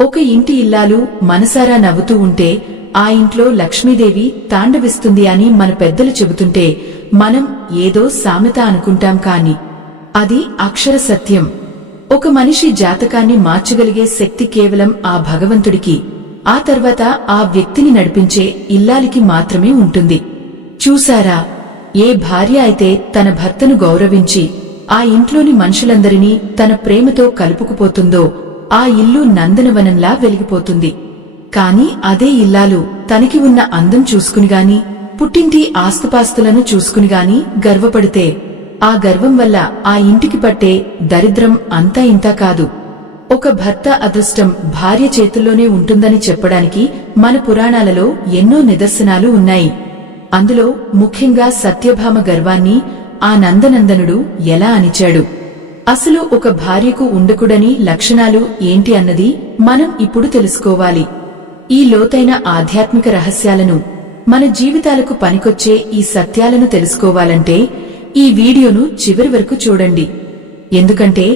ఒక ఇంటి ఇల్లాలు మనసారా నవ్వుతూ ఉంటే ఆ ఇంట్లో లక్ష్మీదేవి తాండవిస్తుంది అని మన పెద్దలు చెబుతుంటే మనం ఏదో సామెత అనుకుంటాం కాని అది అక్షర సత్యం. ఒక మనిషి జాతకాన్ని మార్చగలిగే శక్తి కేవలం ఆ భగవంతుడికి, ఆ తర్వాత ఆ వ్యక్తిని నడిపించే ఇల్లాలికి మాత్రమే ఉంటుంది. చూసారా, ఏ భార్య అయితే తన భర్తను గౌరవించి ఆ ఇంట్లోని మనుషులందరినీ తన ప్రేమతో కలుపుకుపోతుందో ఆ ఇల్లు నందనవనంలా వెలిగిపోతుంది. కాని అదే ఇల్లాలు తనకి ఉన్న అందం చూసుకునిగాని, పుట్టింటి ఆస్తుపాస్తులను చూసుకునిగాని గర్వపడితే ఆ గర్వం వల్ల ఆ ఇంటికి పట్టే దరిద్రం అంతా ఇంతా కాదు. ఒక భర్త అదృష్టం భార్య చేతుల్లోనే ఉంటుందని చెప్పడానికి మన పురాణాలలో ఎన్నో నిదర్శనాలు ఉన్నాయి. అందులో ముఖ్యంగా సత్యభామ గర్వాన్ని ఆ నందనందనుడు ఎలా అణిచాడు, అసలు ఒక భార్యకు ఉండకూడని లక్షణాలు ఏంటి అన్నది మనం ఇప్పుడు తెలుసుకోవాలి. ఈ లోతైన ఆధ్యాత్మిక రహస్యాలను, మన జీవితాలకు పనికొచ్చే ఈ సత్యాలను తెలుసుకోవాలంటే ఈ వీడియోను చివరి వరకు చూడండి. ఎందుకంటే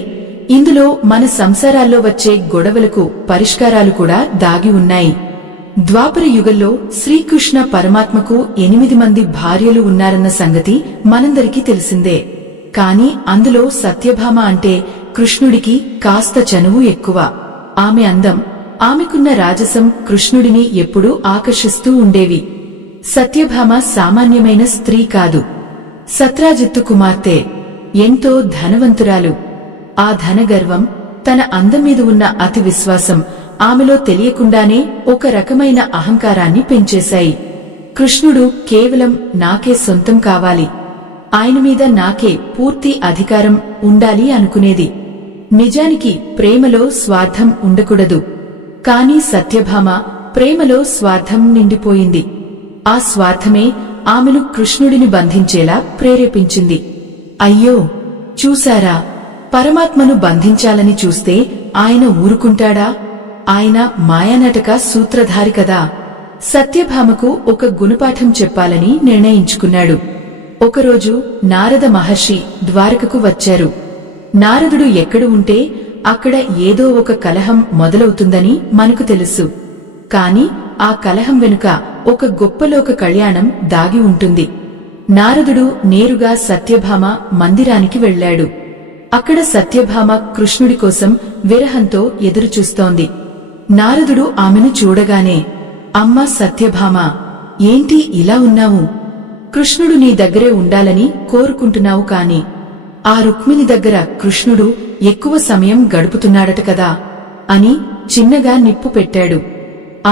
ఇందులో మన సంసారాల్లో వచ్చే గొడవలకు పరిష్కారాలు కూడా దాగి ఉన్నాయి. ద్వాపర యుగంలో శ్రీకృష్ణ పరమాత్మకు 8 మంది భార్యలు ఉన్నారన్న సంగతి మనందరికీ తెలిసిందే. కాని అందులో సత్యభామ అంటే కృష్ణుడికి కాస్త చనువు ఎక్కువ. ఆమె అందం, ఆమెకున్న రాజసం కృష్ణుడిని ఎప్పుడూ ఆకర్షిస్తూ ఉండేవి. సత్యభామ సామాన్యమైన స్త్రీ కాదు, సత్రాజిత్తు కుమార్తె. ఎంతో ధనవంతురాలు. ఆ ధనగర్వం, తన అందం మీద ఉన్న అతి విశ్వాసం ఆమెలో తెలియకుండానే ఒక రకమైన అహంకారాన్ని పెంచేశాయి. కృష్ణుడు కేవలం నాకే సొంతం కావాలి, ఆయన మీద నాకే పూర్తి అధికారం ఉండాలి అనుకునేది. నిజానికి ప్రేమలో స్వార్థం ఉండకూడదు. కాని సత్యభామ ప్రేమలో స్వార్థం నిండిపోయింది. ఆ స్వార్థమే ఆమెను కృష్ణుడిని బంధించేలా ప్రేరేపించింది. అయ్యో, చూశారా, పరమాత్మను బంధించాలని చూస్తే ఆయన ఊరుకుంటాడా? ఆయన మాయానాటక సూత్రధారి కదా. సత్యభామకు ఒక గుణపాఠం చెప్పాలని నిర్ణయించుకున్నాడు. ఒకరోజు నారద మహర్షి ద్వారకకు వచ్చారు. నారదుడు ఎక్కడ ఉంటే అక్కడ ఏదో ఒక కలహం మొదలవుతుందని మనకు తెలుసు. కాని ఆ కలహం వెనుక ఒక గొప్ప లోక కళ్యాణం దాగి ఉంటుంది. నారదుడు నేరుగా సత్యభామ మందిరానికి వెళ్లాడు. అక్కడ సత్యభామ కృష్ణుడి కోసం విరహంతో ఎదురుచూస్తోంది. నారదుడు ఆమెను చూడగానే, అమ్మా సత్యభామ, ఏంటి ఇలా ఉన్నావు? కృష్ణుడు నీ దగ్గరే ఉండాలని కోరుకుంటున్నావు కాని ఆ రుక్మిణి దగ్గర కృష్ణుడు ఎక్కువ సమయం గడుపుతున్నాడట కదా అని చిన్నగా నిప్పు పెట్టాడు.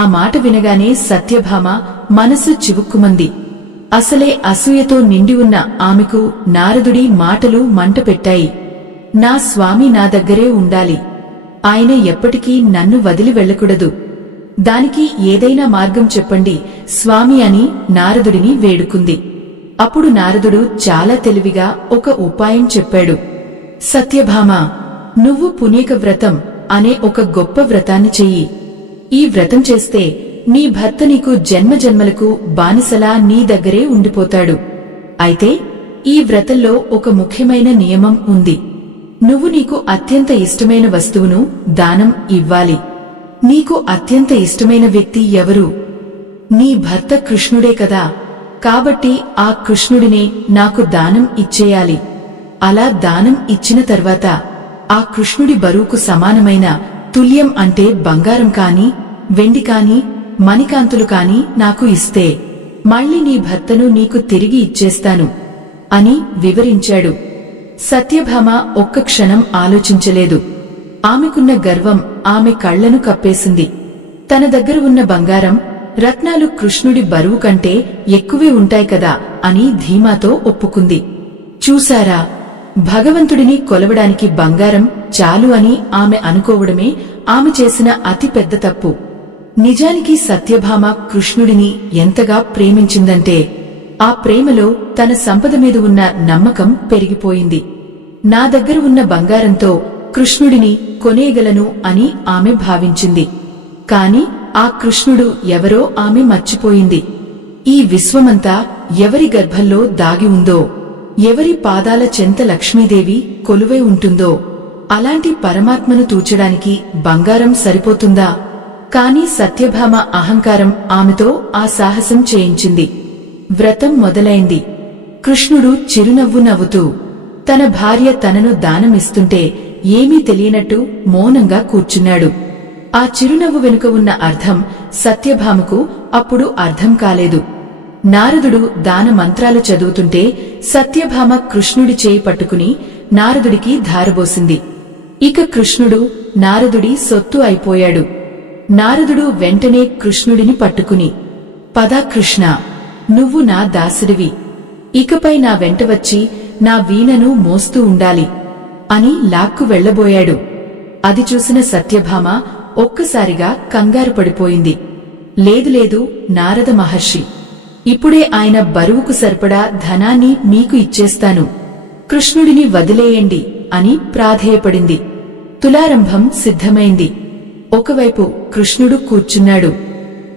ఆ మాట వినగానే సత్యభామ మనసు చివుక్కుమంది. అసలే అసూయతో నిండి ఉన్న ఆమెకు నారదుడి మాటలు మంట పెట్టాయి. నా స్వామి నా దగ్గరే ఉండాలి, ఆయన ఎప్పటికీ నన్ను వదిలి వెళ్ళకూడదు. దానికి ఏదైనా మార్గం చెప్పండి స్వామి అని నారదుడిని వేడుకుంది. అప్పుడు నారదుడు చాలా తెలివిగా ఒక ఉపాయం చెప్పాడు. సత్యభామ, నువ్వు పుణ్యక వ్రతం అనే ఒక గొప్ప వ్రతాన్ని చెయ్యి. ఈ వ్రతం చేస్తే నీ భర్త నీకు జన్మజన్మలకు బానిసలా నీ దగ్గరే ఉండిపోతాడు. అయితే ఈ వ్రతంలో ఒక ముఖ్యమైన నియమం ఉంది. నువ్వు నీకు అత్యంత ఇష్టమైన వస్తువును దానం ఇవ్వాలి. నీకు అత్యంత ఇష్టమైన వ్యక్తి ఎవరు? నీ భర్త కృష్ణుడే కదా. కాబట్టి ఆ కృష్ణుడినే నాకు దానం ఇచ్చేయాలి. అలా దానం ఇచ్చిన తర్వాత ఆ కృష్ణుడి బరువుకు సమానమైన తుల్యం అంటే బంగారం కాని, వెండి కాని, మణికాంతులు కాని నాకు ఇస్తే మళ్ళీ నీ భర్తను నీకు తిరిగి ఇచ్చేస్తాను అని వివరించాడు. సత్యభామ ఒక్క క్షణం ఆలోచించలేదు. ఆమెకున్న గర్వం ఆమె కళ్లను కప్పేసింది. తన దగ్గర ఉన్న బంగారం, రత్నాలు కృష్ణుడి బరువు కంటే ఎక్కువే ఉంటాయి కదా అని ధీమాతో ఒప్పుకుంది. చూశారా, భగవంతుడిని కొలవడానికి బంగారం చాలు అని ఆమె అనుకోవడమే ఆమె చేసిన అతి పెద్ద తప్పు. నిజానికి సత్యభామ కృష్ణుడిని ఎంతగా ప్రేమించిందంటే ఆ ప్రేమలో తన సంపద మీద ఉన్న నమ్మకం పెరిగిపోయింది. నా దగ్గర ఉన్న బంగారంతో కృష్ణుడిని కొనేయగలను అని ఆమె భావించింది. కాని ఆ కృష్ణుడు ఎవరో ఆమె మర్చిపోయింది. ఈ విశ్వమంతా ఎవరి గర్భంలో దాగి ఉందో, ఎవరి పాదాల చెంత లక్ష్మీదేవి కొలువై ఉంటుందో, అలాంటి పరమాత్మను తూచడానికి బంగారం సరిపోతుందా? కాని సత్యభామ అహంకారం ఆమెతో ఆ సాహసం చేయించింది. వ్రతం మొదలైంది. కృష్ణుడు చిరునవ్వు నవ్వుతూ తన భార్య తనను దానమిస్తుంటే ఏమీ తెలియనట్టు మౌనంగా కూర్చున్నాడు. ఆ చిరునవ్వు వెనుక ఉన్న అర్థం సత్యభామకు అప్పుడు అర్థం కాలేదు. నారదుడు దాన మంత్రాలు చదువుతుంటే సత్యభామ కృష్ణుడి చేయి పట్టుకుని నారదుడికి ధారబోసింది. ఇక కృష్ణుడు నారదుడి సొత్తు అయిపోయాడు. నారదుడు వెంటనే కృష్ణుడిని పట్టుకుని, పదా కృష్ణ, నువ్వు నా దాసుడివి. ఇకపై నా వెంట వచ్చి నా వీణను మోస్తూ ఉండాలి అని లాక్కు వెళ్లబోయాడు. అది చూసిన సత్యభామ ఒక్కసారిగా కంగారు పడిపోయింది. లేదు లేదు నారద మహర్షి, ఇప్పుడే ఆయన బరువుకు సరిపడా ధనాన్ని మీకు ఇచ్చేస్తాను, కృష్ణుడిని వదిలేయండి అని ప్రాధేయపడింది. తులారంభం సిద్ధమైంది. ఒకవైపు కృష్ణుడు కూర్చున్నాడు.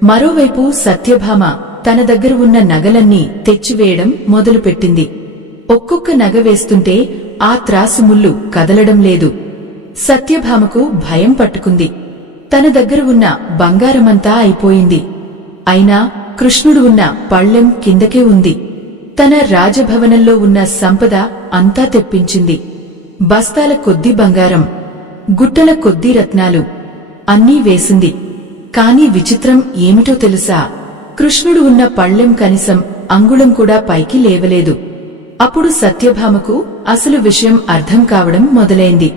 మరోవైపు సత్యభామ తన దగ్గర ఉన్న నగలన్నీ తెచ్చివేయడం మొదలుపెట్టింది. ఒక్కొక్క నగ వేస్తుంటే ఆ త్రాసుముళ్ళు కదలడం లేదు. సత్యభామకు భయం పట్టుకుంది. తన దగ్గర ఉన్న బంగారమంతా అయిపోయింది. అయినా కృష్ణుడు ఉన్న పళ్ళెం కిందకే ఉంది. తన రాజభవనంలో ఉన్న సంపద అంతా తెప్పించింది. బస్తాల కొద్దీ బంగారం, గుట్టల కొద్దీ రత్నాలు అన్నీ వేసింది. కాని విచిత్రం ఏమిటో తెలుసా? కృష్ణుడు ఉన్న పళ్ళెం కనీసం అంగుళం కూడా పైకి లేవలేదు. అప్పుడు సత్యభామకు అసలు విషయం అర్థం కావడం మొదలైంది.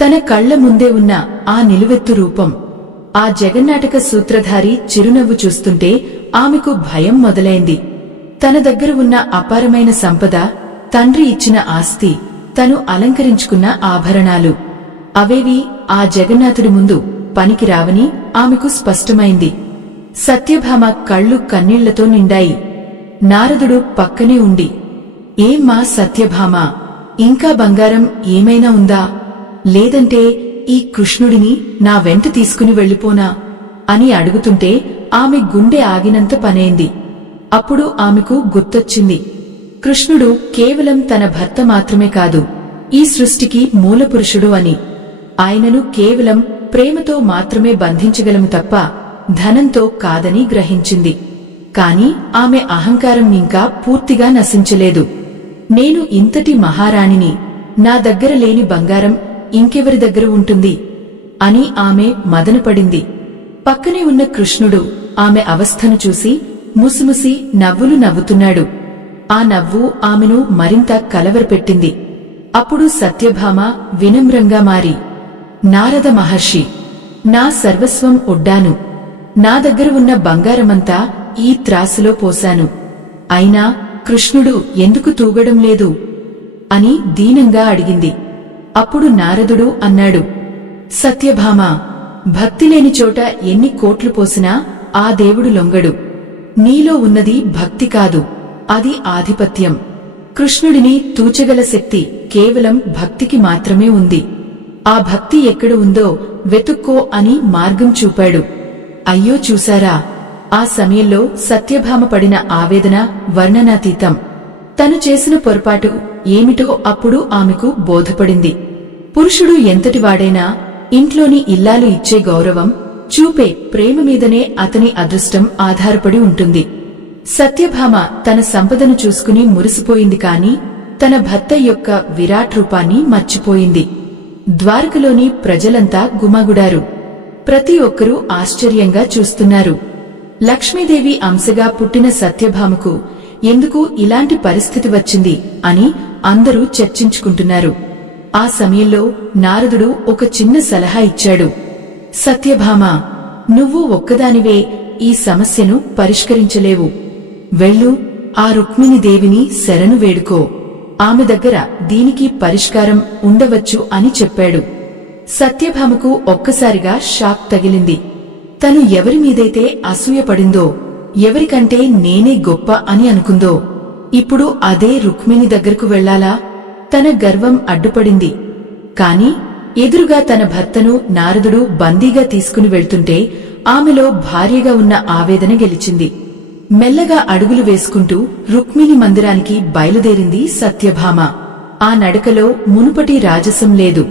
తన కళ్ల ముందే ఉన్న ఆ నిలువెత్తు రూపం, ఆ జగన్నాటక సూత్రధారి చిరునవ్వు చూస్తుంటే ఆమెకు భయం మొదలైంది. తన దగ్గర ఉన్న అపారమైన సంపద, తండ్రి ఇచ్చిన ఆస్తి, తను అలంకరించుకున్న ఆభరణాలు అవేవి ఆ జగన్నాథుడి ముందు పనికి రావని ఆమెకు స్పష్టమైంది. సత్యభామ కళ్ళు కన్నీళ్లతో నిండాయి. నారదుడు పక్కనే ఉండి, ఏమ్మా సత్యభామ, ఇంకా బంగారం ఏమైనా ఉందా? లేదంటే ఈ కృష్ణుడిని నా వెంట తీసుకుని వెళ్ళిపోనా అని అడుగుతుంటే ఆమె గుండె ఆగినంత పనైంది. అప్పుడు ఆమెకు గుర్తొచ్చింది, కృష్ణుడు కేవలం తన భర్త మాత్రమే కాదు, ఈ సృష్టికి మూలపురుషుడు అని. ఆయనను కేవలం ప్రేమతో మాత్రమే బంధించగలము తప్ప ధనంతో కాదని గ్రహించింది. కాని ఆమె అహంకారం ఇంకా పూర్తిగా నశించలేదు. నేను ఇంతటి మహారాణిని, నా దగ్గర లేని బంగారం ఇంకెవరి దగ్గర ఉంటుంది అని ఆమె మదనపడింది. పక్కనే ఉన్న కృష్ణుడు ఆమె అవస్థను చూసి ముసిముసి నవ్వులు నవ్వుతున్నాడు. ఆ నవ్వు ఆమెను మరింత కలవరపెట్టింది. అప్పుడు సత్యభామ వినమ్రంగా మారి, నారద మహర్షి, నా సర్వస్వం ఒడ్డాను. నా దగ్గర ఉన్న బంగారమంతా ఈ త్రాసులో పోశాను. అయినా కృష్ణుడు ఎందుకు తూగడం లేదు అని దీనంగా అడిగింది. అప్పుడు నారదుడు అన్నాడు, సత్యభామ, భక్తి లేని చోట ఎన్ని కోట్లు పోసినా ఆ దేవుడు లొంగడు. నీలో ఉన్నది భక్తి కాదు, అది ఆధిపత్యం. కృష్ణుడిని తూచగల శక్తి కేవలం భక్తికి మాత్రమే ఉంది. ఆ భక్తి ఎక్కడ ఉందో వెతుక్కో అని మార్గం చూపాడు. అయ్యో చూశారా? ఆ సమయంలో సత్యభామ పడిన ఆవేదన వర్ణనాతీతం. తను చేసిన పొరపాటు ఏమిటో అప్పుడు ఆమెకు బోధపడింది. పురుషుడు ఎంతటివాడైనా ఇంట్లోని ఇల్లాలు ఇచ్చే గౌరవం, చూపే ప్రేమ మీదనే అతని అదృష్టం ఆధారపడి ఉంటుంది. సత్యభామ తన సంపదను చూసుకుని మురిసిపోయింది కాని తన భర్త యొక్క విరాట్ రూపాన్ని మర్చిపోయింది. ద్వారకలోని ప్రజలంతా గుమగుడారు. ప్రతి ఒక్కరూ ఆశ్చర్యంగా చూస్తున్నారు. లక్ష్మీదేవి అంశగా పుట్టిన సత్యభామకు ఎందుకు ఇలాంటి పరిస్థితి వచ్చింది అని అందరూ చర్చించుకుంటున్నారు. ఆ సమయంలో నారదుడు ఒక చిన్న సలహా ఇచ్చాడు. సత్యభామ, నువ్వు ఒక్కదానివే ఈ సమస్యను పరిష్కరించలేవు. వెళ్ళు, ఆ రుక్మిణీదేవిని శరణు వేడుకో. ఆమె దగ్గర దీనికి పరిష్కారం ఉండవచ్చు అని చెప్పాడు. సత్యభామకు ఒక్కసారిగా షాక్ తగిలింది. తను ఎవరి మీదైతే అసూయపడిందో, ఎవరికంటే నేనే గొప్ప అని అనుకుందో, ఇప్పుడు అదే రుక్మిణి దగ్గరకు వెళ్లాలా? తన గర్వం అడ్డుపడింది. కాని ఎదురుగా తన భర్తను నారదుడు బందీగా తీసుకుని వెళ్తుంటే ఆమెలో భార్యగా ఉన్న ఆవేదన గెలిచింది. మెల్లగా అడుగులు వేసుకుంటూ రుక్మిణి మందిరానికి బయలుదేరింది సత్యభామ. ఆ నడకలో మునుపటి రాజసం లేదు.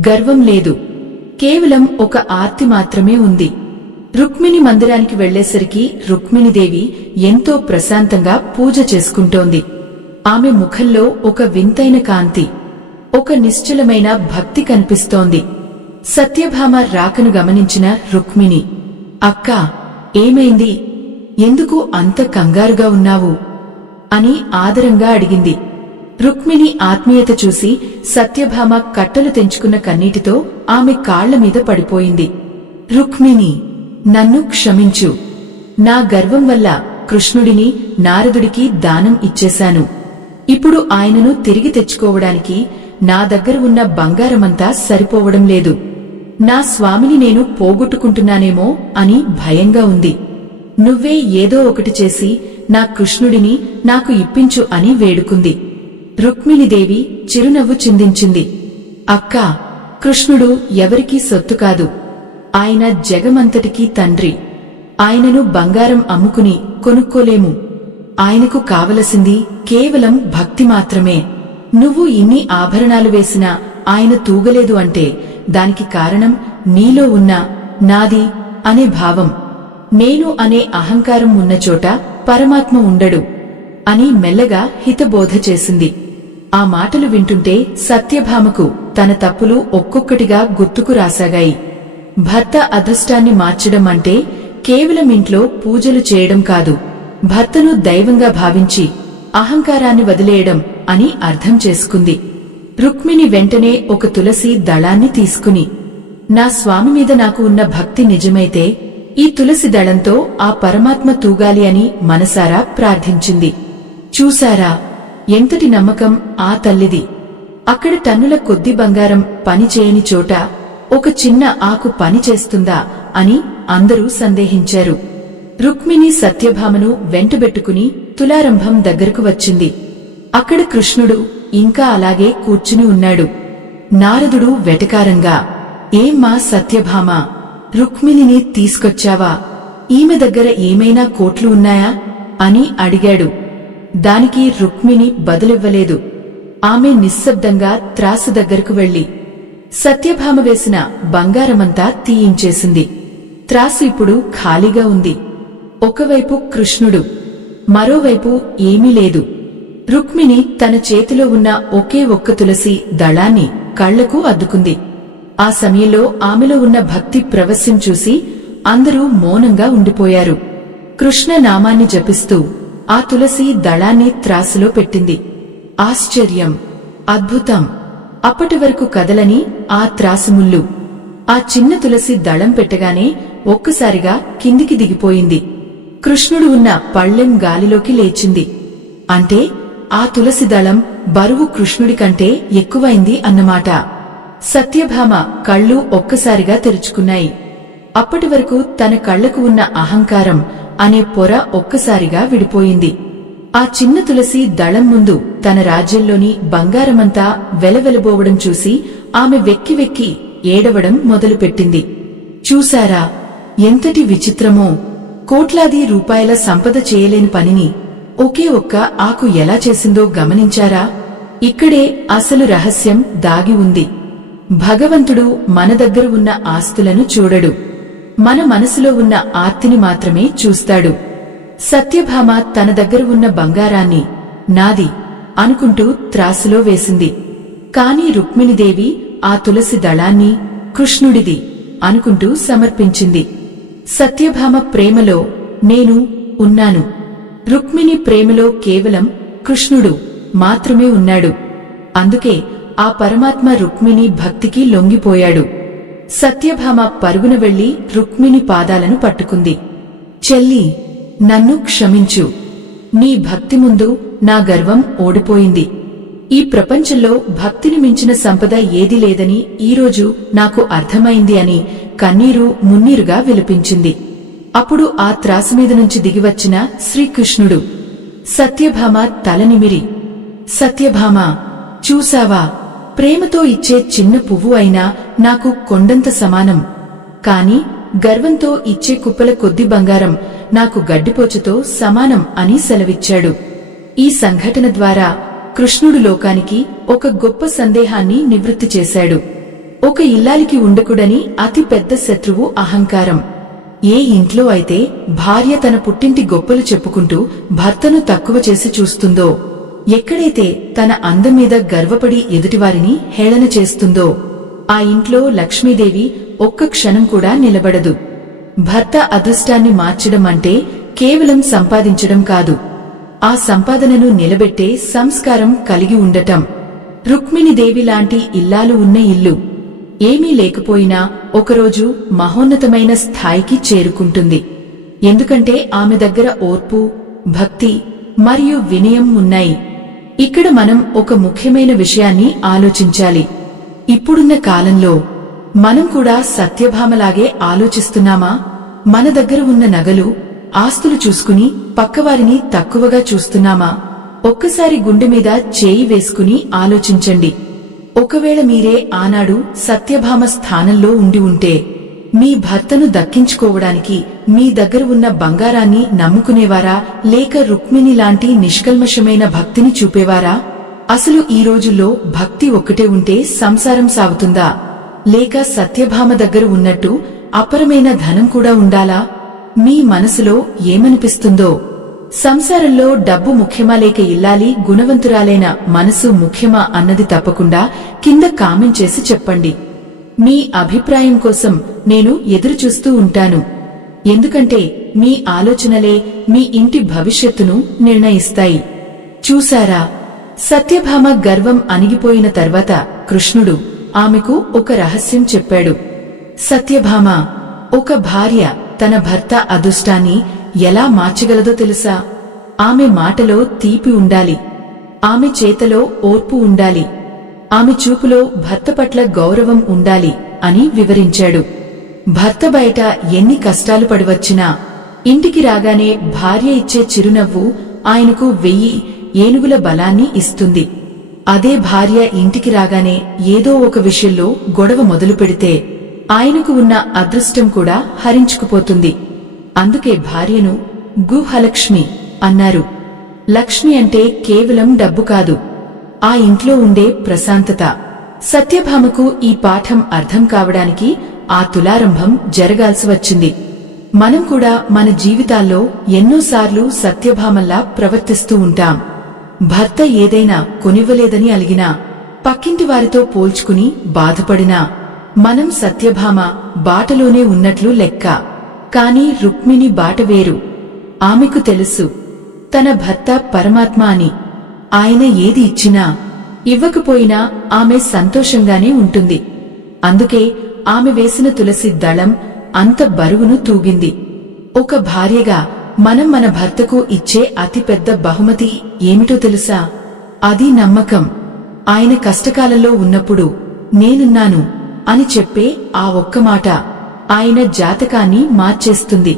గర్వం లేదు, కేవలం ఒక ఆర్తి మాత్రమే ఉంది. రుక్మిణి మందిరానికి వెళ్లేసరికి రుక్మిణీదేవి ఎంతో ప్రశాంతంగా పూజ చేసుకుంటోంది. ఆమె ముఖంలో ఒక వింతైన కాంతి, ఒక నిశ్చలమైన భక్తి కనిపిస్తోంది. సత్యభామ రాకను గమనించిన రుక్మిణి, అక్కా, ఏమైంది? ఎందుకు అంత కంగారుగా ఉన్నావు అని ఆదరంగా అడిగింది. రుక్మిణి ఆత్మీయత చూసి సత్యభామ కట్టలు తెంచుకున్న కన్నీటితో ఆమె కాళ్లమీద పడిపోయింది. రుక్మిణి, నన్ను క్షమించు. నా గర్వం వల్ల కృష్ణుడిని నారదుడికి దానం ఇచ్చేశాను. ఇప్పుడు ఆయనను తిరిగి తెచ్చుకోవడానికి నా దగ్గర ఉన్న బంగారమంతా సరిపోవడం లేదు. నా స్వామిని నేను పోగొట్టుకుంటున్నానేమో అని భయంగా ఉంది. నువ్వే ఏదో ఒకటి చేసి నా కృష్ణుడిని నాకు ఇప్పించు అని వేడుకుంది. రుక్మిణీదేవి చిరునవ్వు చిందించింది. అక్కా, కృష్ణుడు ఎవరికీ సొత్తు కాదు. ఆయన జగమంతటికీ తండ్రి. ఆయనను బంగారం అమ్ముకుని కొనుక్కోలేము. ఆయనకు కావలసింది కేవలం భక్తి మాత్రమే. నువ్వు ఇన్ని ఆభరణాలు వేసినా ఆయన తూగలేదు అంటే దానికి కారణం నీలో ఉన్న నాది అనే భావం. నేను అనే అహంకారం ఉన్నచోట పరమాత్మ ఉండడు అని మెల్లగా హితబోధ చేసింది. ఆ మాటలు వింటుంటే సత్యభామకు తన తప్పులు ఒక్కొక్కటిగా గుర్తుకు రాసాగాయి. భర్త అదృష్టాన్ని మార్చడం అంటే కేవలం ఇంట్లో పూజలు చేయడం కాదు, భర్తను దైవంగా భావించి అహంకారాన్ని వదిలేయడం అని అర్థం చేసుకుంది. రుక్మిణి వెంటనే ఒక తులసి దళాన్ని తీసుకుని, నా స్వామి మీద నాకు ఉన్న భక్తి నిజమైతే ఈ తులసి దళంతో ఆ పరమాత్మ తూగాలి అని మనసారా ప్రార్థించింది. చూశారా, ఎంతటి నమ్మకం ఆ తల్లిది! అక్కడ టన్నుల కొద్ది బంగారం పని చేయని చోట ఒక చిన్న ఆకు పని చేస్తుందా అని అందరూ సందేహించారు. రుక్మిణి సత్యభామను వెంటబెట్టుకుని తులారంభం దగ్గరకు వచ్చింది. అక్కడ కృష్ణుడు ఇంకా అలాగే కూర్చుని ఉన్నాడు. నారదుడు వెటకారంగా, ఏమ్మా సత్యభామ, రుక్మిణిని తీసుకొచ్చావా? ఈమె దగ్గర ఏమైనా కోట్లు ఉన్నాయా అని అడిగాడు. దానికి రుక్మిణి బదులివ్వలేదు. ఆమె నిశ్శబ్దంగా త్రాసు దగ్గరకు వెళ్లి సత్యభామ వేసిన బంగారమంతా తీయించేసింది. త్రాసు ఇప్పుడు ఖాళీగా ఉంది. ఒకవైపు కృష్ణుడు, మరోవైపు ఏమీ లేదు. రుక్మిణి తన చేతిలో ఉన్న ఒకే ఒక్క తులసి దళాన్ని కళ్లకు అద్దుకుంది. ఆ సమయంలో ఆమెలో ఉన్న భక్తి ప్రవస్యం చూసి అందరూ మౌనంగా ఉండిపోయారు. కృష్ణ నామాన్ని జపిస్తూ ఆ తులసి దళాన్ని త్రాసులో పెట్టింది. ఆశ్చర్యం, అద్భుతం! అప్పటి వరకు కదలని ఆ త్రాసుముళ్ళు ఆ చిన్న తులసి దళం పెట్టగానే ఒక్కసారిగా కిందికి దిగిపోయింది. కృష్ణుడు ఉన్న పళ్ళెం గాలిలోకి లేచింది. అంటే ఆ తులసి దళం బరువు కృష్ణుడి కంటే ఎక్కువైంది అన్నమాట. సత్యభామ కళ్ళు ఒక్కసారిగా తెరుచుకున్నాయి. అప్పటి వరకు తన కళ్లకు ఉన్న అహంకారం అనే పొర ఒక్కసారిగా విడిపోయింది. ఆ చిన్న తులసి దళం ముందు తన రాజ్యంలోని బంగారమంతా వెలవెలబోవడం చూసి ఆమె వెక్కి వెక్కి ఏడవడం మొదలుపెట్టింది. చూశారా, ఎంతటి విచిత్రమో! కోట్లాది రూపాయల సంపద చేయలేని పనిని ఒకే ఒక్క ఆకు ఎలా చేసిందో గమనించారా? ఇక్కడే అసలు రహస్యం దాగి ఉంది. భగవంతుడు మన దగ్గర ఉన్న ఆస్తులను చూడడు, మన మనసులో ఉన్న ఆర్తిని మాత్రమే చూస్తాడు. సత్యభామ తన దగ్గర ఉన్న బంగారాన్ని నాది అనుకుంటూ త్రాసులో వేసింది. కాని రుక్మిణీదేవి ఆ తులసి దళాన్ని కృష్ణుడిది అనుకుంటూ సమర్పించింది. సత్యభామ ప్రేమలో నేను ఉన్నాను, రుక్మిణి ప్రేమలో కేవలం కృష్ణుడు మాత్రమే ఉన్నాడు. అందుకే ఆ పరమాత్మ రుక్మిణి భక్తికి లొంగిపోయాడు. సత్యభామ పరుగున వెళ్లి రుక్మిణి పాదాలను పట్టుకుంది. చెల్లి, నన్ను క్షమించు. నీ భక్తి ముందు నా గర్వం ఓడిపోయింది. ఈ ప్రపంచంలో భక్తిని మించిన సంపద ఏదీ లేదని ఈరోజు నాకు అర్థమైంది అని కన్నీరు మున్నీరుగా విలపించింది. అప్పుడు ఆ త్రాసుమీద నుంచి దిగివచ్చిన శ్రీకృష్ణుడు సత్యభామ తలనిమిరి, సత్యభామ, చూసావా, ప్రేమతో ఇచ్చే చిన్న పువ్వు అయినా నాకు కొండంత సమానం. కాని గర్వంతో ఇచ్చే కుప్పల కొద్ది బంగారం నాకు గడ్డిపోచతో సమానం అని సెలవిచ్చాడు. ఈ సంఘటన ద్వారా కృష్ణుడు లోకానికి ఒక గొప్ప సందేహాన్ని నివృత్తి చేశాడు. ఒక ఇల్లాలికి ఉండకూడని అతి పెద్ద శత్రువు అహంకారం. ఏ ఇంట్లో అయితే భార్య తన పుట్టింటి గొప్పలు చెప్పుకుంటూ భర్తను తక్కువ చేసి చూస్తుందో, ఎక్కడైతే తన అందం మీద గర్వపడి ఎదుటివారిని హేళన చేస్తుందో, ఆ ఇంట్లో లక్ష్మీదేవి ఒక్క క్షణం కూడా నిలబడదు. భర్త అదృష్టాన్ని మార్చడం అంటే కేవలం సంపాదించడం కాదు, ఆ సంపాదనను నిలబెట్టే సంస్కారం కలిగి ఉండటం. రుక్మిణీదేవి లాంటి ఇల్లాలు ఉన్న ఇల్లు ఏమీ లేకపోయినా ఒకరోజు మహోన్నతమైన స్థాయికి చేరుకుంటుంది. ఎందుకంటే ఆమె దగ్గర ఓర్పు, భక్తి మరియు వినయం ఉన్నాయి. ఇక్కడ మనం ఒక ముఖ్యమైన విషయాన్ని ఆలోచించాలి. ఇప్పుడున్న కాలంలో మనం కూడా సత్యభామలాగే ఆలోచిస్తున్నామా? మన దగ్గర ఉన్న నగలు, ఆస్తులు చూసుకుని పక్కవారిని తక్కువగా చూస్తున్నామా? ఒక్కసారి గుండె మీద చేయి వేసుకుని ఆలోచించండి. ఒకవేళ మీరే ఆనాడు సత్యభామ స్థానంలో ఉండి ఉంటే, మీ భర్తను దక్కించుకోవడానికి మీ దగ్గర ఉన్న బంగారాన్ని నమ్ముకునేవారా, లేక రుక్మిణి లాంటి నిష్కల్మషమైన భక్తిని చూపేవారా? అసలు ఈ రోజుల్లో భక్తి ఒక్కటే ఉంటే సంసారం సాగుతుందా, లేక సత్యభామ దగ్గర ఉన్నట్టు అపరమైన ధనం కూడా ఉండాలా? మీ మనసులో ఏమనిపిస్తుందో? సంసారంలో డబ్బు ముఖ్యమా లేక ఇల్లాలి గుణవంతురాలైన మనసు ముఖ్యమా అన్నది తప్పకుండా కింద కామెంట్ చేసి చెప్పండి. మీ అభిప్రాయం కోసం నేను ఎదురుచూస్తూ ఉంటాను. ఎందుకంటే మీ ఆలోచనలే మీ ఇంటి భవిష్యత్తును నిర్ణయిస్తాయి. చూశారా, సత్యభామ గర్వం అణిగిపోయిన తర్వాత కృష్ణుడు ఆమెకు ఒక రహస్యం చెప్పాడు. సత్యభామ, ఒక భార్య తన భర్త అదృష్టాన్ని ఎలా మార్చగలదో తెలుసా? ఆమె మాటలో తీపి ఉండాలి, ఆమె చేతలో ఓర్పు ఉండాలి, ఆమె చూపులో భర్త పట్ల గౌరవం ఉండాలి అని వివరించాడు. భర్త బయట ఎన్ని కష్టాలు పడివచ్చినా ఇంటికి రాగానే భార్య ఇచ్చే చిరునవ్వు ఆయనకు 1000 ఏనుగుల బలాన్ని ఇస్తుంది. అదే భార్య ఇంటికి రాగానే ఏదో ఒక విషయంలో గొడవ మొదలు పెడితే ఆయనకు ఉన్న అదృష్టం కూడా హరించుకుపోతుంది. అందుకే భార్యను గుహలక్ష్మి అన్నారు. లక్ష్మి అంటే కేవలం డబ్బు కాదు, ఆ ఇంట్లో ఉండే ప్రశాంతత. సత్యభామకు ఈ పాఠం అర్థం కావడానికి ఆ తులారంభం జరగాల్సి వచ్చింది. మనం కూడా మన జీవితాల్లో ఎన్నోసార్లు సత్యభామల్లా ప్రవర్తిస్తూ ఉంటాం. భర్త ఏదైనా కొనివ్వలేదని అలిగినా, పక్కింటి వారితో పోల్చుకుని బాధపడినా మనం సత్యభామ బాటలోనే ఉన్నట్లు లెక్క. కాని రుక్మిణి బాట వేరు. ఆమెకు తెలుసు తన భర్త పరమాత్మ అని. ఆయన ఏది ఇచ్చినా ఇవ్వకపోయినా ఆమె సంతోషంగానే ఉంటుంది. అందుకే ఆమె వేసిన తులసి దళం అంత బరువును తూగింది. ఒక భార్యగా మనం మన భర్తకు ఇచ్చే అతిపెద్ద బహుమతి ఏమిటో తెలుసా? అది నమ్మకం. ఆయన కష్టకాలంలో ఉన్నప్పుడు నేనున్నాను అని చెప్పే ఆ ఒక్క మాట ఆయన జాతకాన్ని మార్చేస్తుంది.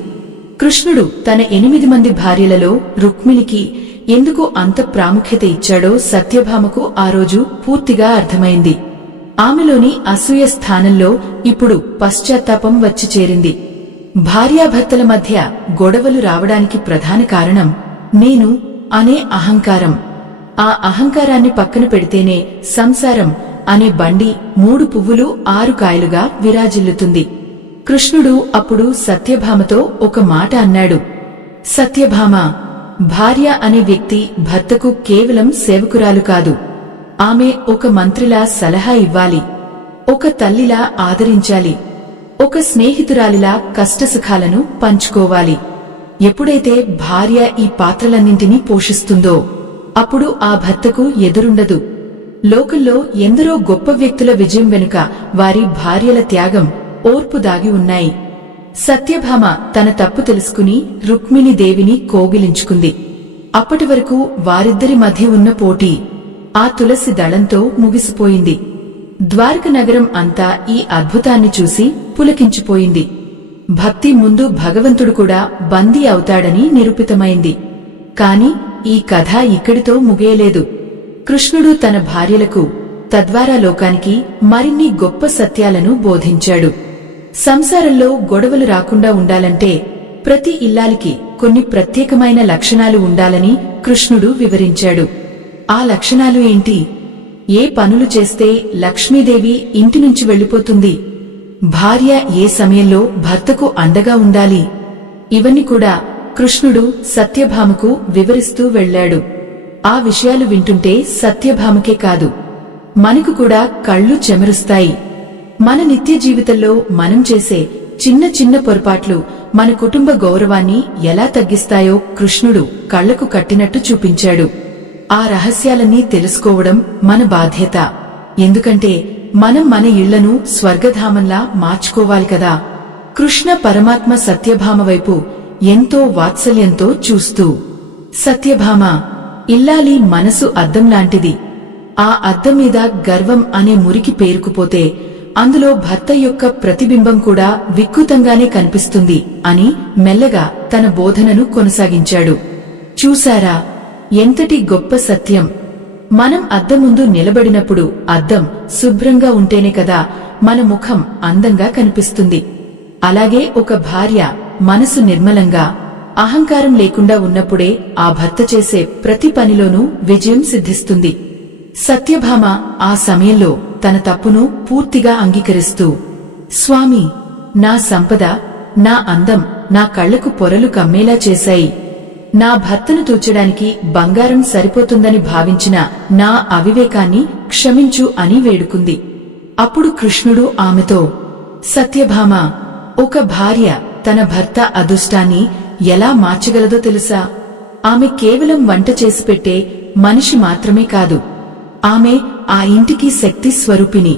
కృష్ణుడు తన 8 మంది భార్యలలో రుక్మిణికి ఎందుకు అంత ప్రాముఖ్యత ఇచ్చాడో సత్యభామకు ఆ రోజు పూర్తిగా అర్థమైంది. ఆమెలోని అసూయ స్థానంలో ఇప్పుడు పశ్చాత్తాపం వచ్చి చేరింది. భార్యాభర్తల మధ్య గొడవలు రావడానికి ప్రధాన కారణం నేను అనే అహంకారం. ఆ అహంకారాన్ని పక్కన పెడితేనే సంసారం అనే బండి 3 పువ్వులు 6 కాయలుగా విరాజిల్లుతుంది. కృష్ణుడు అప్పుడు సత్యభామతో ఒక మాట అన్నాడు. సత్యభామ, భార్య అనే వ్యక్తి భర్తకు కేవలం సేవకురాలు కాదు. ఆమె ఒక మంత్రిలా సలహా ఇవ్వాలి, ఒక తల్లిలా ఆదరించాలి, ఒక స్నేహితురాలిలా కష్టసుఖాలను పంచుకోవాలి. ఎప్పుడైతే భార్య ఈ పాత్రలన్నింటినీ పోషిస్తుందో అప్పుడు ఆ భర్తకు ఎదురుండదు. లోకంలో ఎందరో గొప్ప వ్యక్తుల విజయం వెనుక వారి భార్యల త్యాగం, ఓర్పు దాగి ఉన్నాయి. సత్యభామ తన తప్పు తెలుసుకుని రుక్మిణీదేవిని కోగిలించుకుంది. అప్పటి వరకు వారిద్దరి మధ్య ఉన్న పోటీ ఆ తులసి దళంతో ముగిసిపోయింది. ద్వారక నగరం అంతా ఈ అద్భుతాన్ని చూసి పులకించిపోయింది. భక్తి ముందు భగవంతుడు కూడా బందీ అవుతాడని నిరూపితమైంది. కాని ఈ కథ ఇక్కడితో ముగియలేదు. కృష్ణుడు తన భార్యలకు, తద్వారా లోకానికి మరిన్ని గొప్ప సత్యాలను బోధించాడు. సంసారంలో గొడవలు రాకుండా ఉండాలంటే ప్రతి ఇల్లాలికి కొన్ని ప్రత్యేకమైన లక్షణాలు ఉండాలని కృష్ణుడు వివరించాడు. ఆ లక్షణాలు ఏంటి? ఏ పనులు చేస్తే లక్ష్మీదేవి ఇంటి నుంచి వెళ్లిపోతుంది, భార్య ఏ సమయంలో భర్తకు అండగా ఉండాలి, ఇవన్నీ కూడా కృష్ణుడు సత్యభామకు వివరిస్తూ వెళ్లాడు. ఆ విషయాలు వింటుంటే సత్యభామకే కాదు, మనకు కూడా కళ్ళు చెమరుస్తాయి. మన నిత్య జీవితంలో మనం చేసే చిన్న చిన్న పొరపాట్లు మన కుటుంబ గౌరవాన్ని ఎలా తగ్గిస్తాయో కృష్ణుడు కళ్లకు కట్టినట్టు చూపించాడు. ఆ రహస్యాలన్నీ తెలుసుకోవడం మన బాధ్యత. ఎందుకంటే మనం మన ఇళ్లను స్వర్గధామంలా మార్చుకోవాలి కదా. కృష్ణ పరమాత్మ సత్యభామ వైపు ఎంతో వాత్సల్యంతో చూస్తూ, సత్యభామ, ఇల్లాలి మనసు అద్దం లాంటిది. ఆ అద్దం మీద గర్వం అనే మురికి పేరుకుపోతే అందులో భర్త యొక్క ప్రతిబింబం కూడా వికృతంగానే కనిపిస్తుంది అని మెల్లగా తన బోధనను కొనసాగించాడు. చూశారా, ఎంతటి గొప్ప సత్యం! మనం అద్దం ముందు నిలబడినప్పుడు అద్దం శుభ్రంగా ఉంటేనే కదా మన ముఖం అందంగా కనిపిస్తుంది. అలాగే ఒక భార్య మనసు నిర్మలంగా, అహంకారం లేకుండా ఉన్నప్పుడే ఆ భర్త చేసే ప్రతి పనిలోనూ విజయం సిద్ధిస్తుంది. సత్యభామ ఆ సమయంలో తన తప్పును పూర్తిగా అంగీకరిస్తూ, స్వామి, నా సంపద, నా అందం నా కళ్లకు పొరలు కమ్మేలా చేశాయి. నా భర్తను తూచడానికి బంగారం సరిపోతుందని భావించిన నా అవివేకాన్ని క్షమించు అని వేడుకుంది. అప్పుడు కృష్ణుడు ఆమెతో, సత్యభామ, ఒక భార్య తన భర్త అదృష్టాన్ని ఎలా మార్చగలదో తెలుసా? ఆమె కేవలం వంట చేసి పెట్టే మనిషి మాత్రమే కాదు, ఆమె ఆ ఇంటికి శక్తి స్వరూపిణి.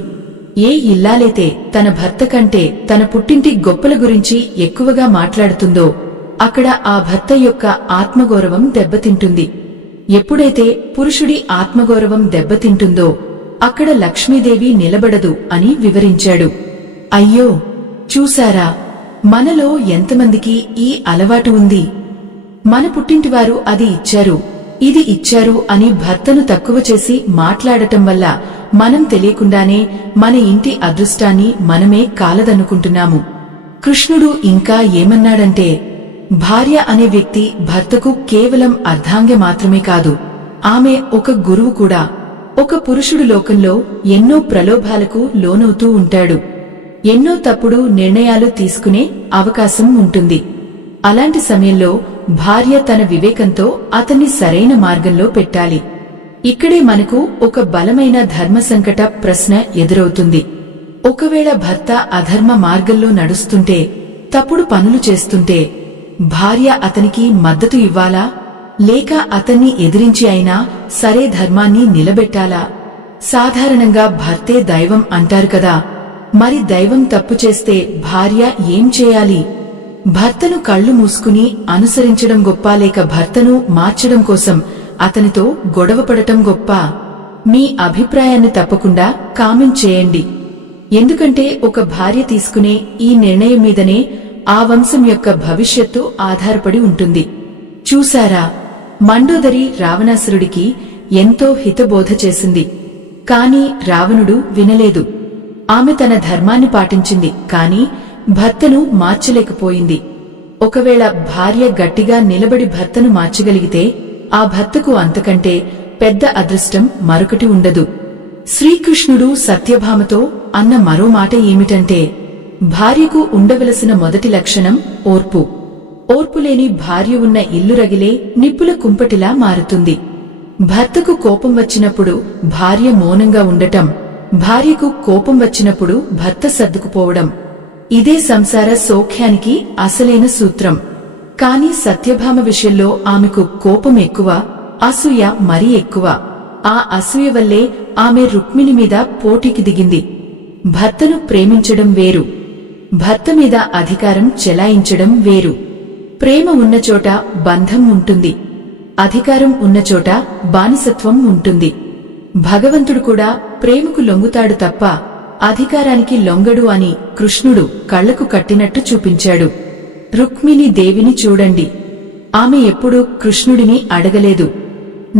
ఏ ఇల్లాలైతే తన భర్త కంటే తన పుట్టింటి గొప్పల గురించి ఎక్కువగా మాట్లాడుతుందో అక్కడ ఆ భర్త యొక్క ఆత్మగౌరవం దెబ్బతింటుంది. ఎప్పుడైతే పురుషుడి ఆత్మగౌరవం దెబ్బతింటుందో అక్కడ లక్ష్మీదేవి నిలబడదు అని వివరించాడు. అయ్యో, చూశారా, మనలో ఎంతమందికి ఈ అలవాటు ఉంది? మన పుట్టింటివారు అది ఇచ్చారు, ఇది ఇచ్చారు అని భర్తను తక్కువ చేసి మాట్లాడటం వల్ల మనం తెలియకుండానే మన ఇంటి అదృష్టాన్ని మనమే కాలదన్నుకుంటున్నాము. కృష్ణుడు ఇంకా ఏమన్నాడంటే, భార్య అనే వ్యక్తి భర్తకు కేవలం అర్ధాంగ మాత్రమే కాదు, ఆమె ఒక గురువు కూడా. ఒక పురుషుడు లోకంలో ఎన్నో ప్రలోభాలకు లోనవుతూ ఉంటాడు. ఎన్నో తప్పుడు నిర్ణయాలు తీసుకునే అవకాశం ఉంటుంది. అలాంటి సమయంలో భార్య తన వివేకంతో అతన్ని సరైన మార్గంలో పెట్టాలి. ఇక్కడే మనకు ఒక బలమైన ధర్మ సంకట ప్రశ్న ఎదురవుతుంది. ఒకవేళ భర్త అధర్మ మార్గంలో నడుస్తుంటే, తప్పుడు పనులు చేస్తుంటే భార్య అతనికి మద్దతు ఇవ్వాలా, లేక అతన్ని ఎదిరించి అయినా సరే ధర్మాన్ని నిలబెట్టాలా? సాధారణంగా భర్తే దైవం అంటారు కదా, మరి దైవం తప్పు చేస్తే భార్య ఏం చేయాలి? భర్తను కళ్లు మూసుకుని అనుసరించడం గొప్ప, లేక భర్తను మార్చడం కోసం అతనితో గొడవపడటం గొప్ప? మీ అభిప్రాయాన్ని తప్పకుండా కామెంట్ చేయండి. ఎందుకంటే ఒక భార్య తీసుకునే ఈ నిర్ణయం మీదనే ఆ వంశం యొక్క భవిష్యత్తు ఆధారపడి ఉంటుంది. చూశారా, మండోదరి రావణాసురుడికి ఎంతో హితబోధ చేసింది. కాని రావణుడు వినలేదు. ఆమె తన ధర్మాన్ని పాటించింది, కాని భర్తను మార్చలేకపోయింది. ఒకవేళ భార్య గట్టిగా నిలబడి భర్తను మార్చగలిగితే ఆ భర్తకు అంతకంటే పెద్ద అదృష్టం మరొకటి ఉండదు. శ్రీకృష్ణుడు సత్యభామతో అన్న మరో మాట ఏమిటంటే, భార్యకు ఉండవలసిన మొదటి లక్షణం ఓర్పు. ఓర్పులేని భార్య ఉన్న ఇల్లు రగిలే నిప్పుల కుంపటిలా మారుతుంది. భర్తకు కోపం వచ్చినప్పుడు భార్య మౌనంగా ఉండటం, భార్యకు కోపం వచ్చినప్పుడు భర్త సర్దుకుపోవడం, ఇదే సంసార సౌఖ్యానికి అసలైన సూత్రం. కాని సత్యభామ విషయంలో ఆమెకు కోపం ఎక్కువ, అసూయ మరీ ఎక్కువ. ఆ అసూయ వల్లే ఆమె రుక్మిణి మీద పోటీకి దిగింది. భర్తను ప్రేమించడం వేరు, భర్త మీద అధికారం చెలాయించడం వేరు. ప్రేమ ఉన్నచోట బంధం ఉంటుంది, అధికారం ఉన్నచోట బానిసత్వం ఉంటుంది. భగవంతుడు కూడా ప్రేమకు లొంగుతాడు తప్ప అధికారానికి లొంగడు అని కృష్ణుడు కళ్లకు కట్టినట్టు చూపించాడు. రుక్మిణి దేవిని చూడండి, ఆమె ఎప్పుడూ కృష్ణుడిని అడగలేదు,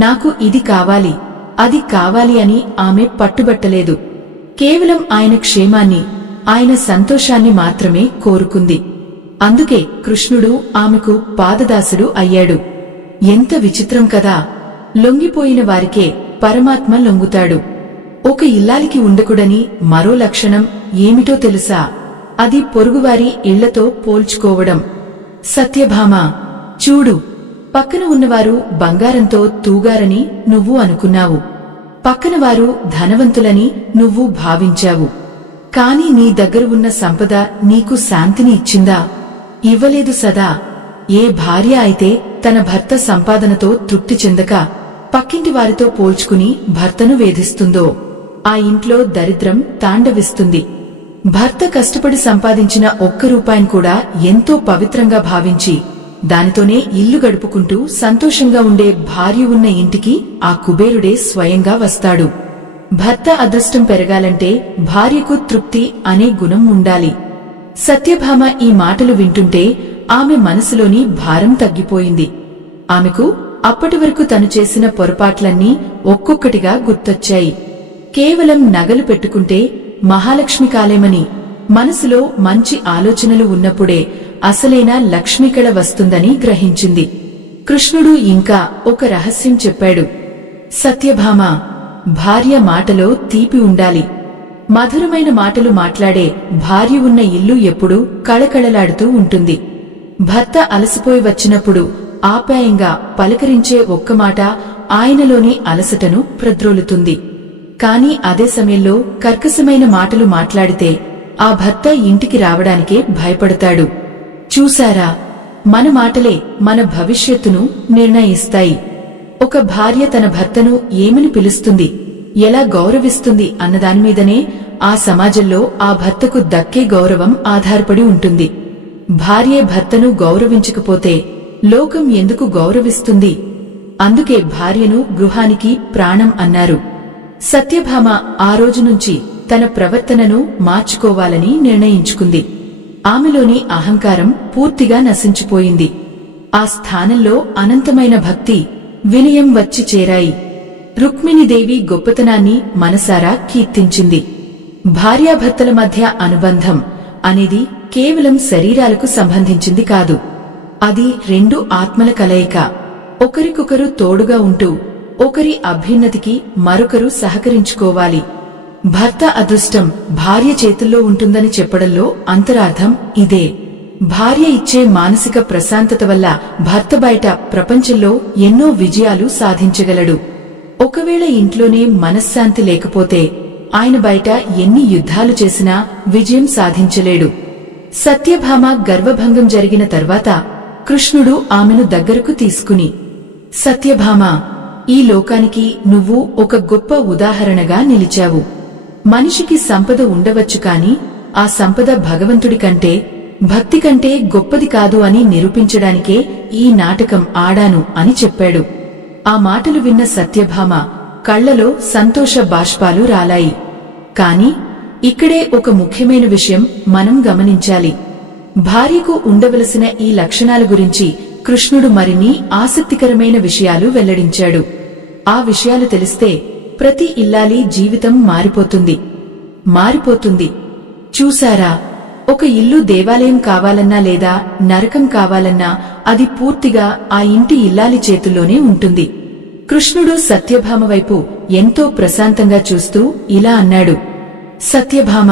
నాకు ఇది కావాలి, అది కావాలి అని ఆమె పట్టుబట్టలేదు. కేవలం ఆయన క్షేమాన్ని, ఆయన సంతోషాన్ని మాత్రమే కోరుకుంది. అందుకే కృష్ణుడు ఆమెకు పాదదాసుడు అయ్యాడు. ఎంత విచిత్రం కదా! లొంగిపోయిన వారికే పరమాత్మ లొంగుతాడు. ఒక ఇల్లాలికి ఉండకూడని మరో లక్షణం ఏమిటో తెలుసా? అది పొరుగువారి ఇళ్లతో పోల్చుకోవడం. సత్యభామ, చూడు, పక్కన ఉన్నవారు బంగారంతో తూగారని నువ్వు అనుకున్నావు. పక్కనవారు ధనవంతులని నువ్వు భావించావు. కాని నీ దగ్గర ఉన్న సంపద నీకు శాంతిని ఇచ్చిందా? ఇవ్వలేదు సదా. ఏ భార్య అయితే తన భర్త సంపాదనతో తృప్తి చెందక పక్కింటి వారితో పోల్చుకుని భర్తను వేధిస్తుందో ఆ ఇంట్లో దరిద్రం తాండవిస్తుంది. భర్త కష్టపడి సంపాదించిన ఒక్క రూపాయిని కూడా ఎంతో పవిత్రంగా భావించి దానితోనే ఇల్లు గడుపుకుంటూ సంతోషంగా ఉండే భార్య ఉన్న ఇంటికి ఆ కుబేరుడే స్వయంగా వస్తాడు. భర్త అదృష్టం పెరగాలంటే భార్యకు తృప్తి అనే గుణం ఉండాలి. సత్యభామ ఈ మాటలు వింటుంటే ఆమె మనసులోని భారం తగ్గిపోయింది. ఆమెకు అప్పటి వరకు తను చేసిన పొరపాట్లన్నీ ఒక్కొక్కటిగా గుర్తొచ్చాయి. కేవలం నగలు పెట్టుకుంటే మహాలక్ష్మి కాలేమని మనసులో మంచి ఆలోచనలు ఉన్నప్పుడే అసలైన లక్ష్మికళ వస్తుందని గ్రహించింది. కృష్ణుడు ఇంకా ఒక రహస్యం చెప్పాడు. సత్యభామ, భార్య మాటలో తీపి ఉండాలి. మధురమైన మాటలు మాట్లాడే భార్య ఉన్న ఇల్లు ఎప్పుడూ కళకళలాడుతూ ఉంటుంది. భర్త అలసిపోయి వచ్చినప్పుడు ఆప్యాయంగా పలకరించే ఒక్క మాట ఆయనలోని అలసటను ప్రద్రోలుతుంది. కాని అదే సమయంలో కర్కశమైన మాటలు మాట్లాడితే ఆ భర్త ఇంటికి రావడానికే భయపడతాడు. చూశారా, మన మాటలే మన భవిష్యత్తును నిర్ణయిస్తాయి. ఒక భార్య తన భర్తను ఏమని పిలుస్తుంది, ఎలా గౌరవిస్తుంది అన్నదానిమీదనే ఆ సమాజంలో ఆ భర్తకు దక్కే గౌరవం ఆధారపడి ఉంటుంది. భార్యే భర్తను గౌరవించకపోతే లోకం ఎందుకు గౌరవిస్తుంది? అందుకే భార్యను గృహానికి ప్రాణం అన్నారు. సత్యభామ ఆ రోజు నుంచి తన ప్రవర్తనను మార్చుకోవాలని నిర్ణయించుకుంది. ఆమెలోని అహంకారం పూర్తిగా నశించిపోయింది. ఆ స్థానంలో అనంతమైన భక్తి, వినయం వచ్చి చేరాయి. రుక్మిణీదేవి గొప్పతనాన్ని మనసారా కీర్తించింది. భార్యాభర్తల మధ్య అనుబంధం అనేది కేవలం శరీరాలకు సంబంధించింది కాదు. అది రెండు ఆత్మల కలయిక. ఒకరికొకరు తోడుగా ఉంటూ ఒకరి అభ్యున్నతికి మరొకరు సహకరించుకోవాలి. భర్త అదృష్టం భార్య చేతుల్లో ఉంటుందని చెప్పడంలో అంతరార్థం ఇదే. భార్య ఇచ్చే మానసిక ప్రశాంతత వల్ల భర్త బయట ప్రపంచంలో ఎన్నో విజయాలు సాధించగలడు. ఒకవేళ ఇంట్లోనే మనశ్శాంతి లేకపోతే ఆయన బయట ఎన్ని యుద్ధాలు చేసినా విజయం సాధించలేడు. సత్యభామ గర్వభంగం జరిగిన తర్వాత కృష్ణుడు ఆమెను దగ్గరకు తీసుకుని, సత్యభామ, ఈ లోకానికి నువ్వు ఒక గొప్ప ఉదాహరణగా నిలిచావు. మనిషికి సంపద ఉండవచ్చు కాని ఆ సంపద భగవంతుడి కంటే, భక్తి కంటే గొప్పది కాదు అని నిరూపించడానికే ఈ నాటకం ఆడాను అని చెప్పాడు. ఆ మాటలు విన్న సత్యభామ కళ్లలో సంతోష బాష్పాలు రాలాయి. కాని ఇక్కడే ఒక ముఖ్యమైన విషయం మనం గమనించాలి. భార్యకు ఉండవలసిన ఈ లక్షణాల గురించి కృష్ణుడు మరిన్ని ఆసక్తికరమైన విషయాలు వెల్లడించాడు. ఆ విషయాలు తెలిస్తే ప్రతి ఇల్లాలి జీవితం మారిపోతుంది. చూశారా, ఒక ఇల్లు దేవాలయం కావాలన్నా లేదా నరకం కావాలన్నా అది పూర్తిగా ఆ ఇంటి ఇల్లాలి చేతుల్లోనే ఉంటుంది. కృష్ణుడు సత్యభామ వైపు ఎంతో ప్రశాంతంగా చూస్తూ ఇలా అన్నాడు. సత్యభామ,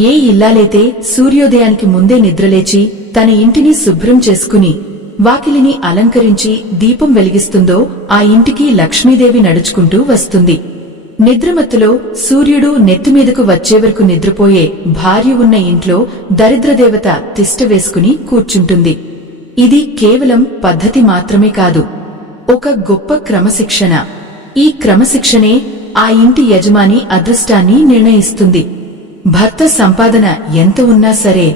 ఏ ఇల్లాలైతే సూర్యోదయానికి ముందే నిద్రలేచి తన ఇంటిని శుభ్రం చేసుకుని వాకిలిని అలంకరించి దీపం వెలిగిస్తుందో ఆ ఇంటికి లక్ష్మీదేవి నడుచుకుంటూ వస్తుంది. నిద్రమత్తులో సూర్యుడు నెత్తిమీదకు వచ్చేవరకు నిద్రపోయే భార్య ఉన్న ఇంట్లో దరిద్రదేవత తిష్ట వేసుకుని కూర్చుంటుంది. ఇది కేవలం పద్ధతి మాత్రమే కాదు, ఒక గొప్ప క్రమశిక్షణ. ఈ క్రమశిక్షణే ఆ ఇంటి యజమాని అదృష్టాన్ని నిర్ణయిస్తుంది. భర్త సంపాదన ఎంత ఉన్నా సరే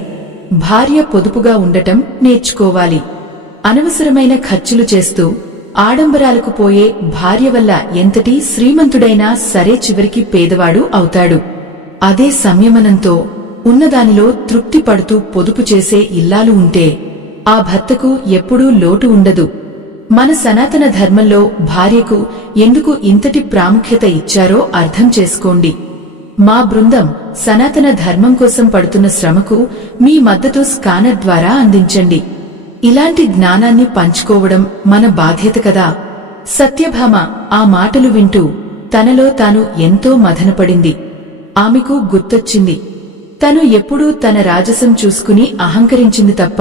భార్య పొదుపుగా ఉండటం నేర్చుకోవాలి. అనవసరమైన ఖర్చులు చేస్తూ ఆడంబరాలకు పోయే భార్య వల్ల ఎంతటి శ్రీమంతుడైనా సరే చివరికి పేదవాడు అవుతాడు. అదే సంయమనంతో ఉన్నదానిలో తృప్తి పడుతూ పొదుపు చేసే ఇల్లాలు ఉంటే ఆ భర్తకు ఎప్పుడూ లోటు ఉండదు. మన సనాతన ధర్మంలో భార్యకు ఎందుకు ఇంతటి ప్రాముఖ్యత ఇచ్చారో అర్థం చేసుకోండి. మా బృందం సనాతన ధర్మం కోసం పడుతున్న శ్రమకు మీ మద్దతు స్కానర్ ద్వారా అందించండి. ఇలాంటి జ్ఞానాన్ని పంచుకోవడం మన బాధ్యత కదా. సత్యభామ ఆ మాటలు వింటూ తనలో తాను ఎంతో మదనపడింది. ఆమెకు గుర్తొచ్చింది, తను ఎప్పుడూ తన రాజసం చూసుకుని అహంకరించింది తప్ప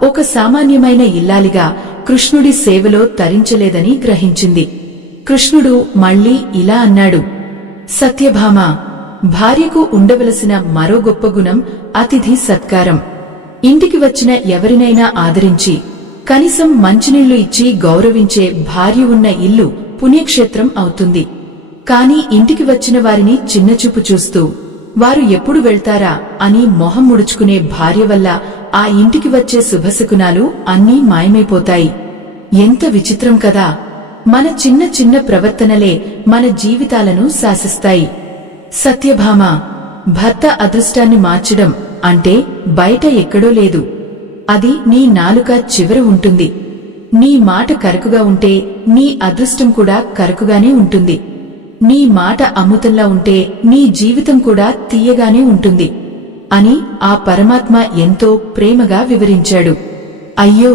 ఒక సామాన్యమైన ఇల్లాలిగా కృష్ణుడి సేవలో తరించలేదని గ్రహించింది. కృష్ణుడు మళ్ళీ ఇలా అన్నాడు, సత్యభామ, భార్యకు ఉండవలసిన మరో గొప్ప గుణం అతిథి సత్కారం. ఇంటికి వచ్చిన ఎవరినైనా ఆదరించి కనీసం మంచినీళ్లు ఇచ్చి గౌరవించే భార్య ఉన్న ఇల్లు పుణ్యక్షేత్రం అవుతుంది. కాని ఇంటికి వచ్చిన వారిని చిన్నచూపు చూస్తూ వారు ఎప్పుడు వెళ్తారా అని మొహం ముడుచుకునే భార్య వల్ల ఆ ఇంటికి వచ్చే శుభశకునాలు అన్నీ మాయమైపోతాయి. ఎంత విచిత్రం కదా! మన చిన్న చిన్న ప్రవర్తనలే మన జీవితాలను శాసిస్తాయి. సత్యభామ, భర్త అదృష్టాన్ని మార్చడం అంటే బయట ఎక్కడో లేదు. అది నీ నాలుక చివర ఉంటుంది. నీ మాట కరకుగా ఉంటే నీ అదృష్టం కూడా కరకుగానే ఉంటుంది. నీ మాట అమృతంలా ఉంటే నీ జీవితం కూడా తీయగానే ఉంటుంది అని ఆ పరమాత్మ ఎంతో ప్రేమగా వివరించాడు. అయ్యో,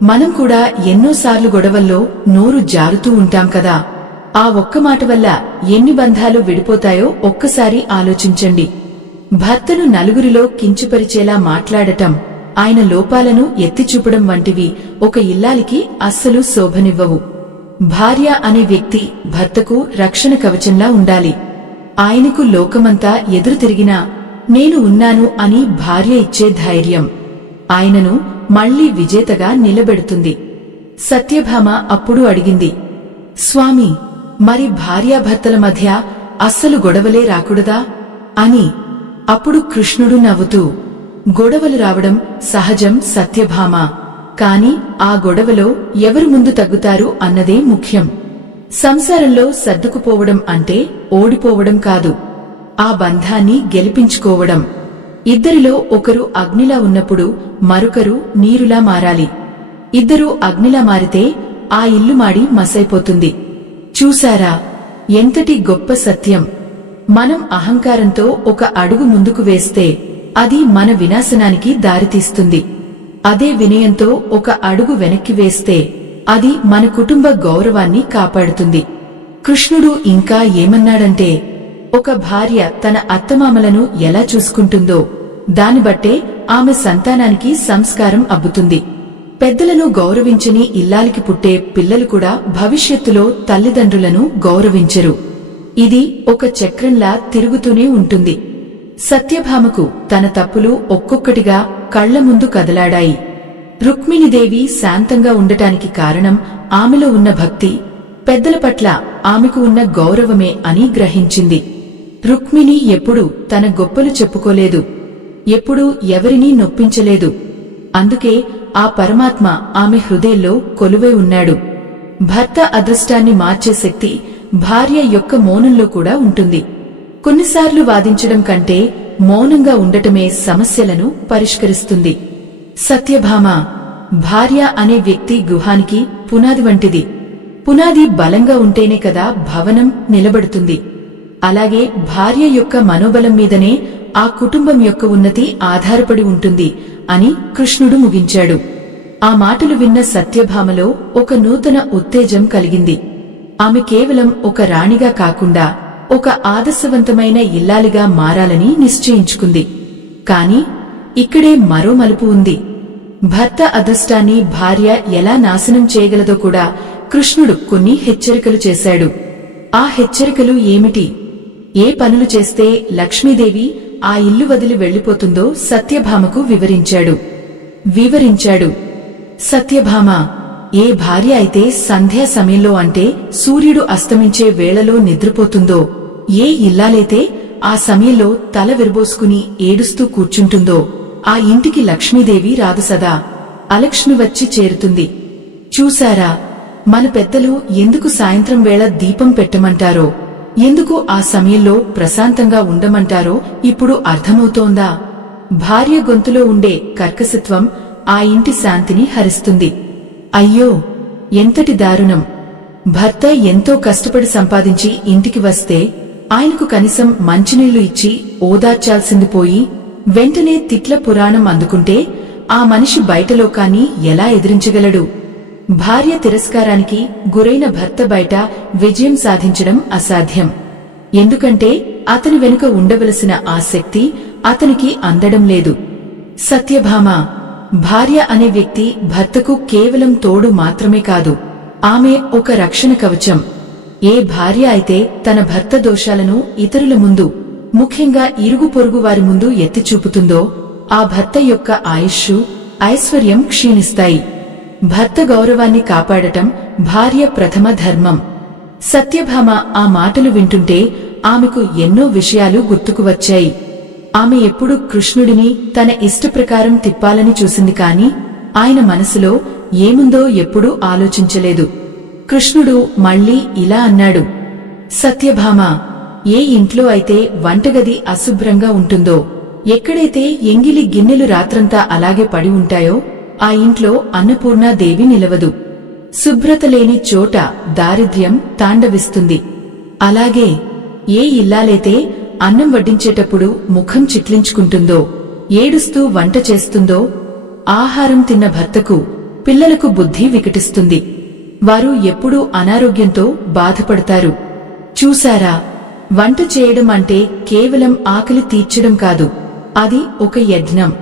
మనం కూడా ఎన్నోసార్లు గొడవల్లో నోరు జారుతూ ఉంటాం కదా! ఆ ఒక్క మాట వల్ల ఎన్ని బంధాలు విడిపోతాయో ఒక్కసారి ఆలోచించండి. భర్తను నలుగురిలో కించపరిచేలా మాట్లాడటం, ఆయన లోపాలను ఎత్తిచూపడం వంటివి ఒక ఇల్లాలికి అస్సలు శోభనివ్వవు. భార్య అనే వ్యక్తి భర్తకు రక్షణ కవచంలా ఉండాలి. ఆయనకు లోకమంతా ఎదురు తిరిగినా నేను ఉన్నాను అని భార్య ఇచ్చే ధైర్యం ఆయనను మళ్లీ విజేతగా నిలబెడుతుంది. సత్యభామ అప్పుడు అడిగింది, స్వామి, మరి భార్యాభర్తల మధ్య అస్సలు గొడవలే రాకూడదా అని. అప్పుడు కృష్ణుడు నవ్వుతూ, గొడవలు రావడం సహజం సత్యభామ, కాని ఆ గొడవలో ఎవరు ముందు తగ్గుతారు అన్నదే ముఖ్యం. సంసారంలో సర్దుకుపోవడం అంటే ఓడిపోవడం కాదు, ఆ బంధాన్ని గెలిపించుకోవడం. ఇద్దరిలో ఒకరు అగ్నిలా ఉన్నప్పుడు మరొకరు నీరులా మారాలి. ఇద్దరూ అగ్నిలా మారితే ఆ ఇల్లు మాడి మసైపోతుంది. చూశారా, ఎంతటి గొప్ప సత్యం! మనం అహంకారంతో ఒక అడుగు ముందుకు వేస్తే అది మన వినాశనానికి దారితీస్తుంది. అదే వినయంతో ఒక అడుగు వెనక్కి వేస్తే అది మన కుటుంబ గౌరవాన్ని కాపాడుతుంది. కృష్ణుడు ఇంకా ఏమన్నాడంటే, ఒక భార్య తన అత్తమామలను ఎలా చూసుకుంటుందో దాన్ని బట్టే ఆమె సంతానానికి సంస్కారం అబ్బుతుంది. పెద్దలను గౌరవించని ఇల్లాలికి పుట్టే పిల్లలు కూడా భవిష్యత్తులో తల్లిదండ్రులను గౌరవించరు. ఇది ఒక చక్రంలా తిరుగుతూనే ఉంటుంది. సత్యభామకు తన తప్పులు ఒక్కొక్కటిగా కళ్ల ముందు కదలాడాయి. రుక్మిణీదేవి శాంతంగా ఉండటానికి కారణం ఆమెలో ఉన్న భక్తి, పెద్దల పట్ల ఆమెకు ఉన్న గౌరవమే అని గ్రహించింది. రుక్మిణి ఎప్పుడూ తన గొప్పలు చెప్పుకోలేదు, ఎప్పుడూ ఎవరినీ నొప్పించలేదు. అందుకే ఆ పరమాత్మ ఆమె హృదయంలో కొలువై ఉన్నాడు. భర్త అదృష్టాన్ని మార్చే శక్తి భార్య యొక్క మౌనంలో కూడా ఉంటుంది. కొన్నిసార్లు వాదించడం కంటే మౌనంగా ఉండటమే సమస్యలను పరిష్కరిస్తుంది. సత్యభామ, భార్య అనే వ్యక్తి గృహానికి పునాది వంటిది. పునాది బలంగా ఉంటేనే కదా భవనం నిలబడుతుంది. అలాగే భార్య యొక్క మనోబలం మీదనే ఆ కుటుంబం యొక్క ఉన్నతి ఆధారపడి ఉంటుంది అని కృష్ణుడు ముగించాడు. ఆ మాటలు విన్న సత్యభామలో ఒక నూతన ఉత్తేజం కలిగింది. ఆమె కేవలం ఒక రాణిగా కాకుండా ఒక ఆదర్శవంతమైన ఇల్లాలిగా మారాలని నిశ్చయించుకుంది. కాని ఇక్కడే మరో మలుపు ఉంది. భర్త అదృష్టాన్ని భార్య ఎలా నాశనం చేయగలదో కూడా కృష్ణుడు కొన్ని హెచ్చరికలు చేశాడు. ఆ హెచ్చరికలు ఏమిటి? ఏ పనులు చేస్తే లక్ష్మీదేవి ఆ ఇల్లు వదిలి వెళ్లిపోతుందో సత్యభామకు వివరించాడు. సత్యభామ, ఏ భార్య అయితే సంధ్యా సమయంలో అంటే సూర్యుడు అస్తమించే వేళలో నిద్రపోతుందో, ఏ ఇల్లాలైతే ఆ సమయంలో తల విరబోసుకుని ఏడుస్తూ కూర్చుంటుందో ఆ ఇంటికి లక్ష్మీదేవి రాదు సదా, అలక్ష్మి వచ్చి చేరుతుంది. చూశారా, మన పెద్దలు ఎందుకు సాయంత్రం వేళ దీపం పెట్టమంటారో, ఎందుకు ఆ సమయంలో ప్రశాంతంగా ఉండమంటారో ఇప్పుడు అర్థమవుతోందా? భార్య గొంతులో ఉండే కర్కశత్వం ఆ ఇంటి శాంతిని హరిస్తుంది. అయ్యో, ఎంతటి దారుణం! భర్త ఎంతో కష్టపడి సంపాదించి ఇంటికి వస్తే ఆయనకు కనీసం మంచినీళ్లు ఇచ్చి ఓదార్చాల్సింది పోయి వెంటనే తిట్ల పురాణం అందుకుంటే ఆ మనిషి బయట లోకాన్ని ఎలా ఎదిరించగలడు? భార్య తిరస్కారానికి గురైన భర్త బయట విజయం సాధించడం అసాధ్యం. ఎందుకంటే అతని వెనుక ఉండవలసిన ఆ శక్తి అతనికి అందడం లేదు. సత్యభామ భార్య అనే వ్యక్తి భర్తకు కేవలం తోడు మాత్రమే కాదు, ఆమె ఒక రక్షణ కవచం. ఏ భార్య అయితే తన భర్త దోషాలను ఇతరుల ముందు, ముఖ్యంగా ఇరుగు పొరుగు వారి ముందు ఎత్తి చూపుతుందో ఆ భర్త యొక్క ఆయుష్షు, ఐశ్వర్యం క్షీణిస్తాయి. భర్త గౌరవాన్ని కాపాడటం భార్య ప్రథమ ధర్మం. సత్యభామ ఆ మాటలు వింటుంటే ఆమెకు ఎన్నో విషయాలు గుర్తుకు వచ్చాయి. ఆమె ఎప్పుడూ కృష్ణుడిని తన ఇష్టప్రకారం తిప్పాలని చూసింది కాని ఆయన మనసులో ఏముందో ఎప్పుడూ ఆలోచించలేదు. కృష్ణుడు మళ్ళీ ఇలా అన్నాడు, సత్యభామ, ఏ ఇంట్లో అయితే వంటగది అశుభ్రంగా ఉంటుందో, ఎక్కడైతే ఎంగిలి గిన్నెలు రాత్రంతా అలాగే పడి ఉంటాయో ఆ ఇంట్లో అన్నపూర్ణాదేవి నిలవదు. శుభ్రత లేని చోట దారిద్ర్యం తాండవిస్తుంది. అలాగే ఏ ఇల్లాలైతే అన్నం వడ్డించేటప్పుడు ముఖం చిట్లించుకుంటుందో, ఏడుస్తూ వంట చేస్తుందో, ఆహారం తిన్న భర్తకు, పిల్లలకు బుద్ధి వికటిస్తుంది. వారు ఎప్పుడూ అనారోగ్యంతో బాధపడతారు. చూశారా, వంట చేయడం అంటే కేవలం ఆకలి తీర్చడం కాదు, అది ఒక యజ్ఞం.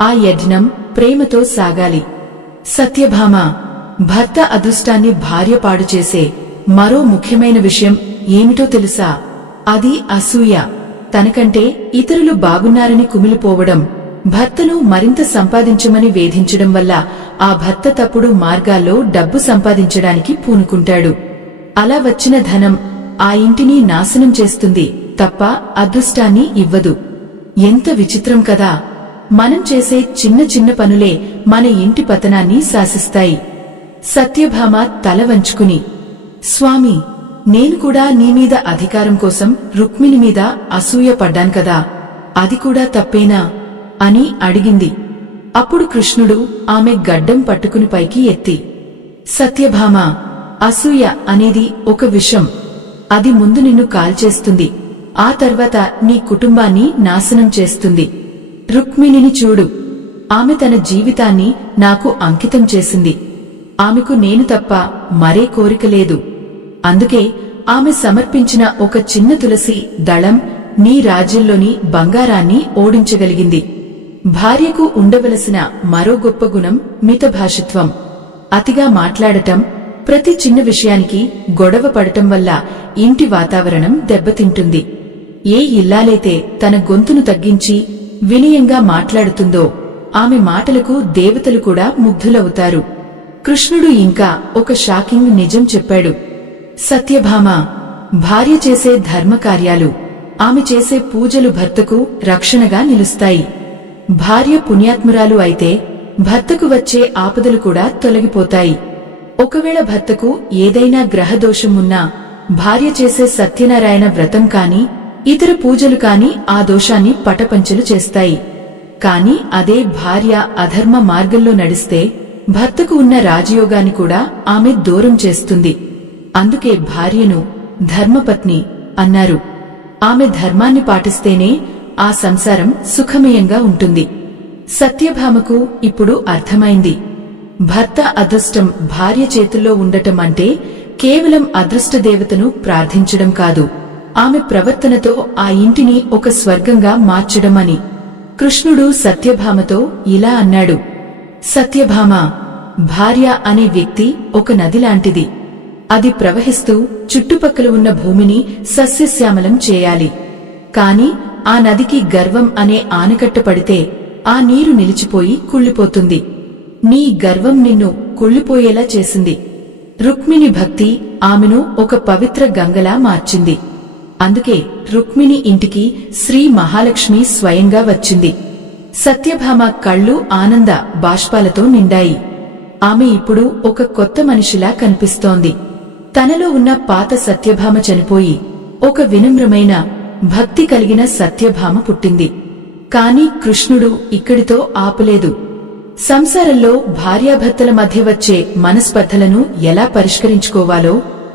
ఆ యజ్ఞం ప్రేమతో సాగాలి. సత్యభామ, భర్త అదృష్టాన్ని భార్య పాడు చేసే మరో ముఖ్యమైన విషయం ఏమిటో తెలుసా? అది అసూయ. తనకంటే ఇతరులు బాగున్నారని కుమిలిపోవడం, భర్తను మరింత సంపాదించమని వేధించడం వల్ల ఆ భర్త తప్పుడు మార్గాల్లో డబ్బు సంపాదించడానికి పూనుకుంటాడు. అలా వచ్చిన ధనం ఆ ఇంటిని నాశనం చేస్తుంది తప్ప అదృష్టాన్ని ఇవ్వదు. ఎంత విచిత్రం కదా! మనం చేసే చిన్న చిన్న పనులే మన ఇంటి పతనాన్ని శాసిస్తాయి. సత్యభామ తల వంచుకుని, స్వామి, నేను కూడా నీమీద అధికారం కోసం రుక్మిణి మీద అసూయ పడ్డాను కదా, అది కూడా తప్పేనా అని అడిగింది. అప్పుడు కృష్ణుడు ఆమె గడ్డం పట్టుకుని పైకి ఎత్తి, సత్యభామ, అసూయ అనేది ఒక విషం. అది ముందు నిన్ను కాల్చేస్తుంది, ఆ తర్వాత నీ కుటుంబాన్ని నాశనం చేస్తుంది. రుక్మిణిని చూడు, ఆమె తన జీవితాన్ని నాకు అంకితం చేసింది. ఆమెకు నేను తప్ప మరే కోరిక లేదు. అందుకే ఆమె సమర్పించిన ఒక చిన్న తులసి దళం నీ రాజ్యంలోని బంగారాన్ని ఓడించగలిగింది. భార్యకు ఉండవలసిన మరో గొప్ప గుణం మితభాషిత్వం. అతిగా మాట్లాడటం, ప్రతి చిన్న విషయానికి గొడవ పడటం వల్ల ఇంటి వాతావరణం దెబ్బతింటుంది. ఏ ఇల్లాలైతే తన గొంతును తగ్గించి వినయంగా మాట్లాడుతుందో ఆమె మాటలకు దేవతలు కూడా ముగ్ధులవుతారు. కృష్ణుడు ఇంకా ఒక షాకింగ్ నిజం చెప్పాడు. సత్యభామ, భార్య చేసే ధర్మకార్యాలు, ఆమె చేసే పూజలు భర్తకు రక్షణగా నిలుస్తాయి. భార్య పుణ్యాత్మురాలు అయితే భర్తకు వచ్చే ఆపదలు కూడా తొలగిపోతాయి. ఒకవేళ భర్తకు ఏదైనా గ్రహదోషం ఉన్నా భార్య చేసే సత్యనారాయణ వ్రతం కాని ఇతర పూజలు కాని ఆ దోషాన్ని పటపంచలు చేస్తాయి. కాని అదే భార్య అధర్మ మార్గంలో నడిస్తే భర్తకు ఉన్న రాజయోగాన్ని కూడా ఆమె దూరం చేస్తుంది. అందుకే భార్యను ధర్మపత్ని అన్నారు. ఆమె ధర్మాన్ని పాటిస్తేనే ఆ సంసారం సుఖమయంగా ఉంటుంది. సత్యభామకు ఇప్పుడు అర్థమైంది. భర్త అదృష్టం భార్య చేతుల్లో ఉండటం అంటే కేవలం అదృష్టదేవతను ప్రార్థించడం కాదు, ఆమె ప్రవర్తనతో ఆ ఇంటిని ఒక స్వర్గంగా మార్చడమని. కృష్ణుడు సత్యభామతో ఇలా అన్నాడు, సత్యభామ, భార్య అనే వ్యక్తి ఒక నది లాంటిది. అది ప్రవహిస్తూ చుట్టుపక్కల ఉన్న భూమిని సస్యశ్యామలం చేయాలి. కాని ఆ నదికి గర్వం అనే ఆనకట్ట పడితే ఆ నీరు నిలిచిపోయి కుళ్ళిపోతుంది. నీ గర్వం నిన్ను కుళ్ళిపోయేలా చేసింది. రుక్మిణి భక్తి ఆమెను ఒక పవిత్ర గంగలా మార్చింది. అందుకే రుక్మిణి ఇంటికి శ్రీ మహాలక్ష్మి స్వయంగా వచ్చింది. సత్యభామ కళ్ళు ఆనంద బాష్పాలతో నిండాయి. ఆమె ఇప్పుడు ఒక కొత్త మనిషిలా కనిపిస్తోంది. తనలో ఉన్న పాత సత్యభామ చనిపోయి ఒక వినమ్రమైన భక్తి కలిగిన సత్యభామ పుట్టింది. కాని కృష్ణుడు ఇక్కడితో ఆపలేదు. సంసారంలో భార్యాభర్తల మధ్య వచ్చే మనస్పర్ధలను ఎలా పరిష్కరించుకోవాలో,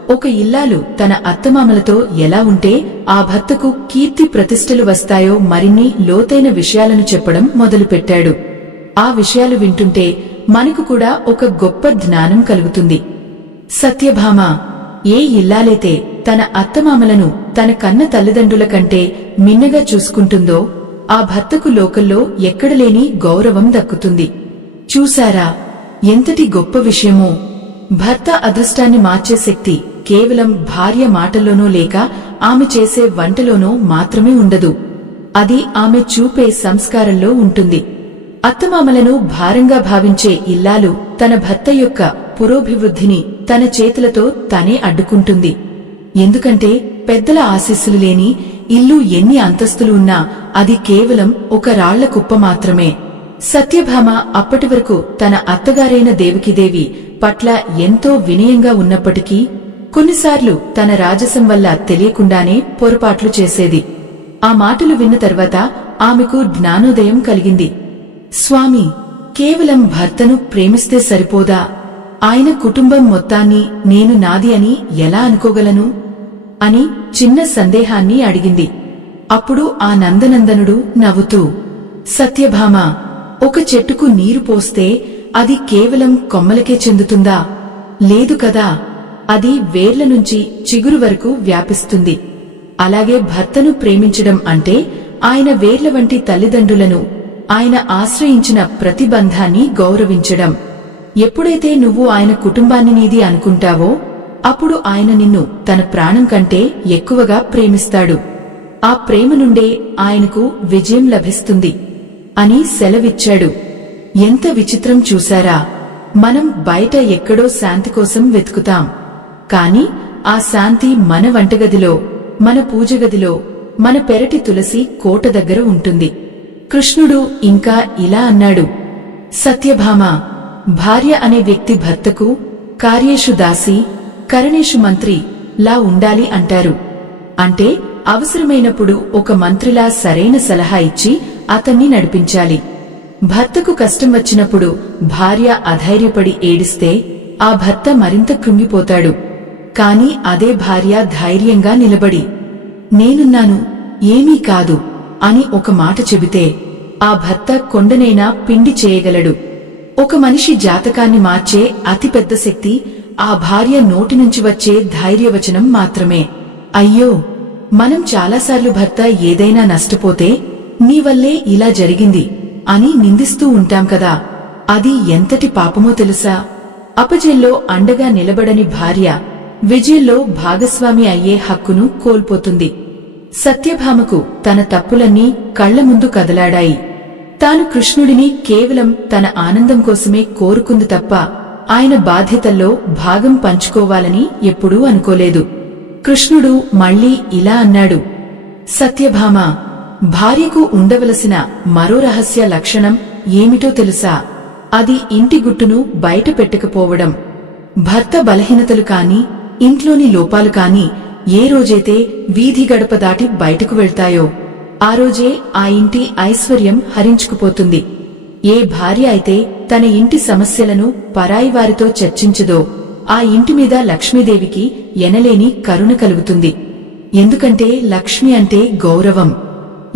ఒక ఇల్లాలు తన అత్తమామలతో ఎలా ఉంటే ఆ భర్తకు కీర్తి ప్రతిష్టలు వస్తాయో మరిన్ని లోతైన విషయాలను చెప్పడం మొదలుపెట్టాడు. ఆ విషయాలు వింటుంటే మనకు కూడా ఒక గొప్ప జ్ఞానం కలుగుతుంది. సత్యభామ ఏ ఇల్లాలైతే తన అత్తమామలను తన కన్న తల్లిదండ్రుల కంటే మిన్నగా చూసుకుంటుందో ఆ భర్తకు లోకల్లో ఎక్కడలేని గౌరవం దక్కుతుంది. చూశారా ఎంతటి గొప్ప విషయమో! భర్త అదృష్టాన్ని మార్చే శక్తి కేవలం భార్య మాటల్లోనో లేక ఆమె చేసే వంటలోనో మాత్రమే ఉండదు. అది ఆమె చూపే సంస్కారంలో ఉంటుంది. అత్తమామలను భారంగా భావించే ఇల్లాలు తన భర్త యొక్క పురోభివృద్ధిని తన చేతులతో తనే అడ్డుకుంటుంది. ఎందుకంటే పెద్దల ఆశీస్సులు లేని ఇల్లు ఎన్ని అంతస్తులు ఉన్నా అది కేవలం ఒక రాళ్ల కుప్ప మాత్రమే. సత్యభామ అప్పటి వరకు తన అత్తగారైన దేవకీదేవి పట్ల ఎంతో వినయంగా ఉన్నప్పటికీ కొన్నిసార్లు తన రాజసం వల్ల తెలియకుండానే పొరపాట్లు చేసేది. ఆ మాటలు విన్న తర్వాత ఆమెకు జ్ఞానోదయం కలిగింది. స్వామి, కేవలం భర్తను ప్రేమిస్తే సరిపోదా? ఆయన కుటుంబం మొత్తాన్ని నేను నాది అని ఎలా అనుకోగలను అని చిన్న సందేహాన్ని అడిగింది. అప్పుడు ఆ నందనందనుడు నవ్వుతూ, సత్యభామ, ఒక చెట్టుకు నీరు పోస్తే అది కేవలం కొమ్మలకే చెందుతుందా? లేదు కదా, అది వేర్ల నుంచి చిగురు వరకు వ్యాపిస్తుంది. అలాగే భర్తను ప్రేమించడం అంటే ఆయన వేర్ల వంటి తల్లిదండ్రులను, ఆయన ఆశ్రయించిన ప్రతి బంధాన్ని గౌరవించడం. ఎప్పుడైతే నువ్వు ఆయన కుటుంబాన్ని నీది అనుకుంటావో అప్పుడు ఆయన నిన్ను తన ప్రాణం కంటే ఎక్కువగా ప్రేమిస్తాడు. ఆ ప్రేమ నుండే ఆయనకు విజయం లభిస్తుంది అని సెలవిచ్చాడు. ఎంత విచిత్రం చూశారా! మనం బయట ఎక్కడో శాంతి కోసం వెతుకుతాం, కాని ఆ శాంతి మన వంటగదిలో, మన పూజగదిలో, మన పెరటి తులసి కోట దగ్గర ఉంటుంది. కృష్ణుడు ఇంకా ఇలా అన్నాడు, సత్యభామ, భార్య అనే వ్యక్తి భర్తకు కార్యేషు దాసి కరణేషు మంత్రి లా ఉండాలి అంటారు. అంటే అవసరమైనప్పుడు ఒక మంత్రిలా సరైన సలహా ఇచ్చి అతన్ని నడిపించాలి. భర్తకు కష్టం వచ్చినప్పుడు భార్య అధైర్యపడి ఏడిస్తే ఆ భర్త మరింత కృంగిపోతాడు. కాని అదే భార్య ధైర్యంగా నిలబడి నేనున్నాను, ఏమీ కాదు అని ఒక మాట చెబితే ఆ భర్త కొండనైనా పిండి చేయగలడు. ఒక మనిషి జాతకాన్ని మార్చే అతిపెద్ద శక్తి ఆ భార్య నోటి నుంచి వచ్చే ధైర్యవచనం మాత్రమే. అయ్యో, మనం చాలాసార్లు భర్త ఏదైనా నష్టపోతే నీ వల్లే ఇలా జరిగింది అని నిందిస్తూ ఉంటాం కదా, అది ఎంతటి పాపమో తెలుసా? అపజయంలో అండగా నిలబడని భార్య విజయంలో భాగస్వామి అయ్యే హక్కును కోల్పోతుంది. సత్యభామకు తన తప్పులన్నీ కళ్ల ముందు కదలాడాయి. తాను కృష్ణుడిని కేవలం తన ఆనందం కోసమే కోరుకుంది తప్ప ఆయన బాధ్యతల్లో భాగం పంచుకోవాలని ఎప్పుడూ అనుకోలేదు. కృష్ణుడు మళ్లీ ఇలా అన్నాడు, సత్యభామ, భార్యకు ఉండవలసిన మరో రహస్య లక్షణం ఏమిటో తెలుసా? అది ఇంటి గుట్టును బయట పెట్టకపోవడం. భర్త బలహీనతలు కాని, ఇంట్లోని లోపాలు కాని ఏ రోజైతే వీధి గడప దాటి బయటకు వెళ్తాయో ఆ రోజే ఆ ఇంటి ఐశ్వర్యం హరించుకుపోతుంది. ఏ భార్య అయితే తన ఇంటి సమస్యలను పరాయి వారితో చర్చించదో ఆ ఇంటి మీద లక్ష్మీదేవికి ఎనలేని కరుణ కలుగుతుంది. ఎందుకంటే లక్ష్మి అంటే గౌరవం,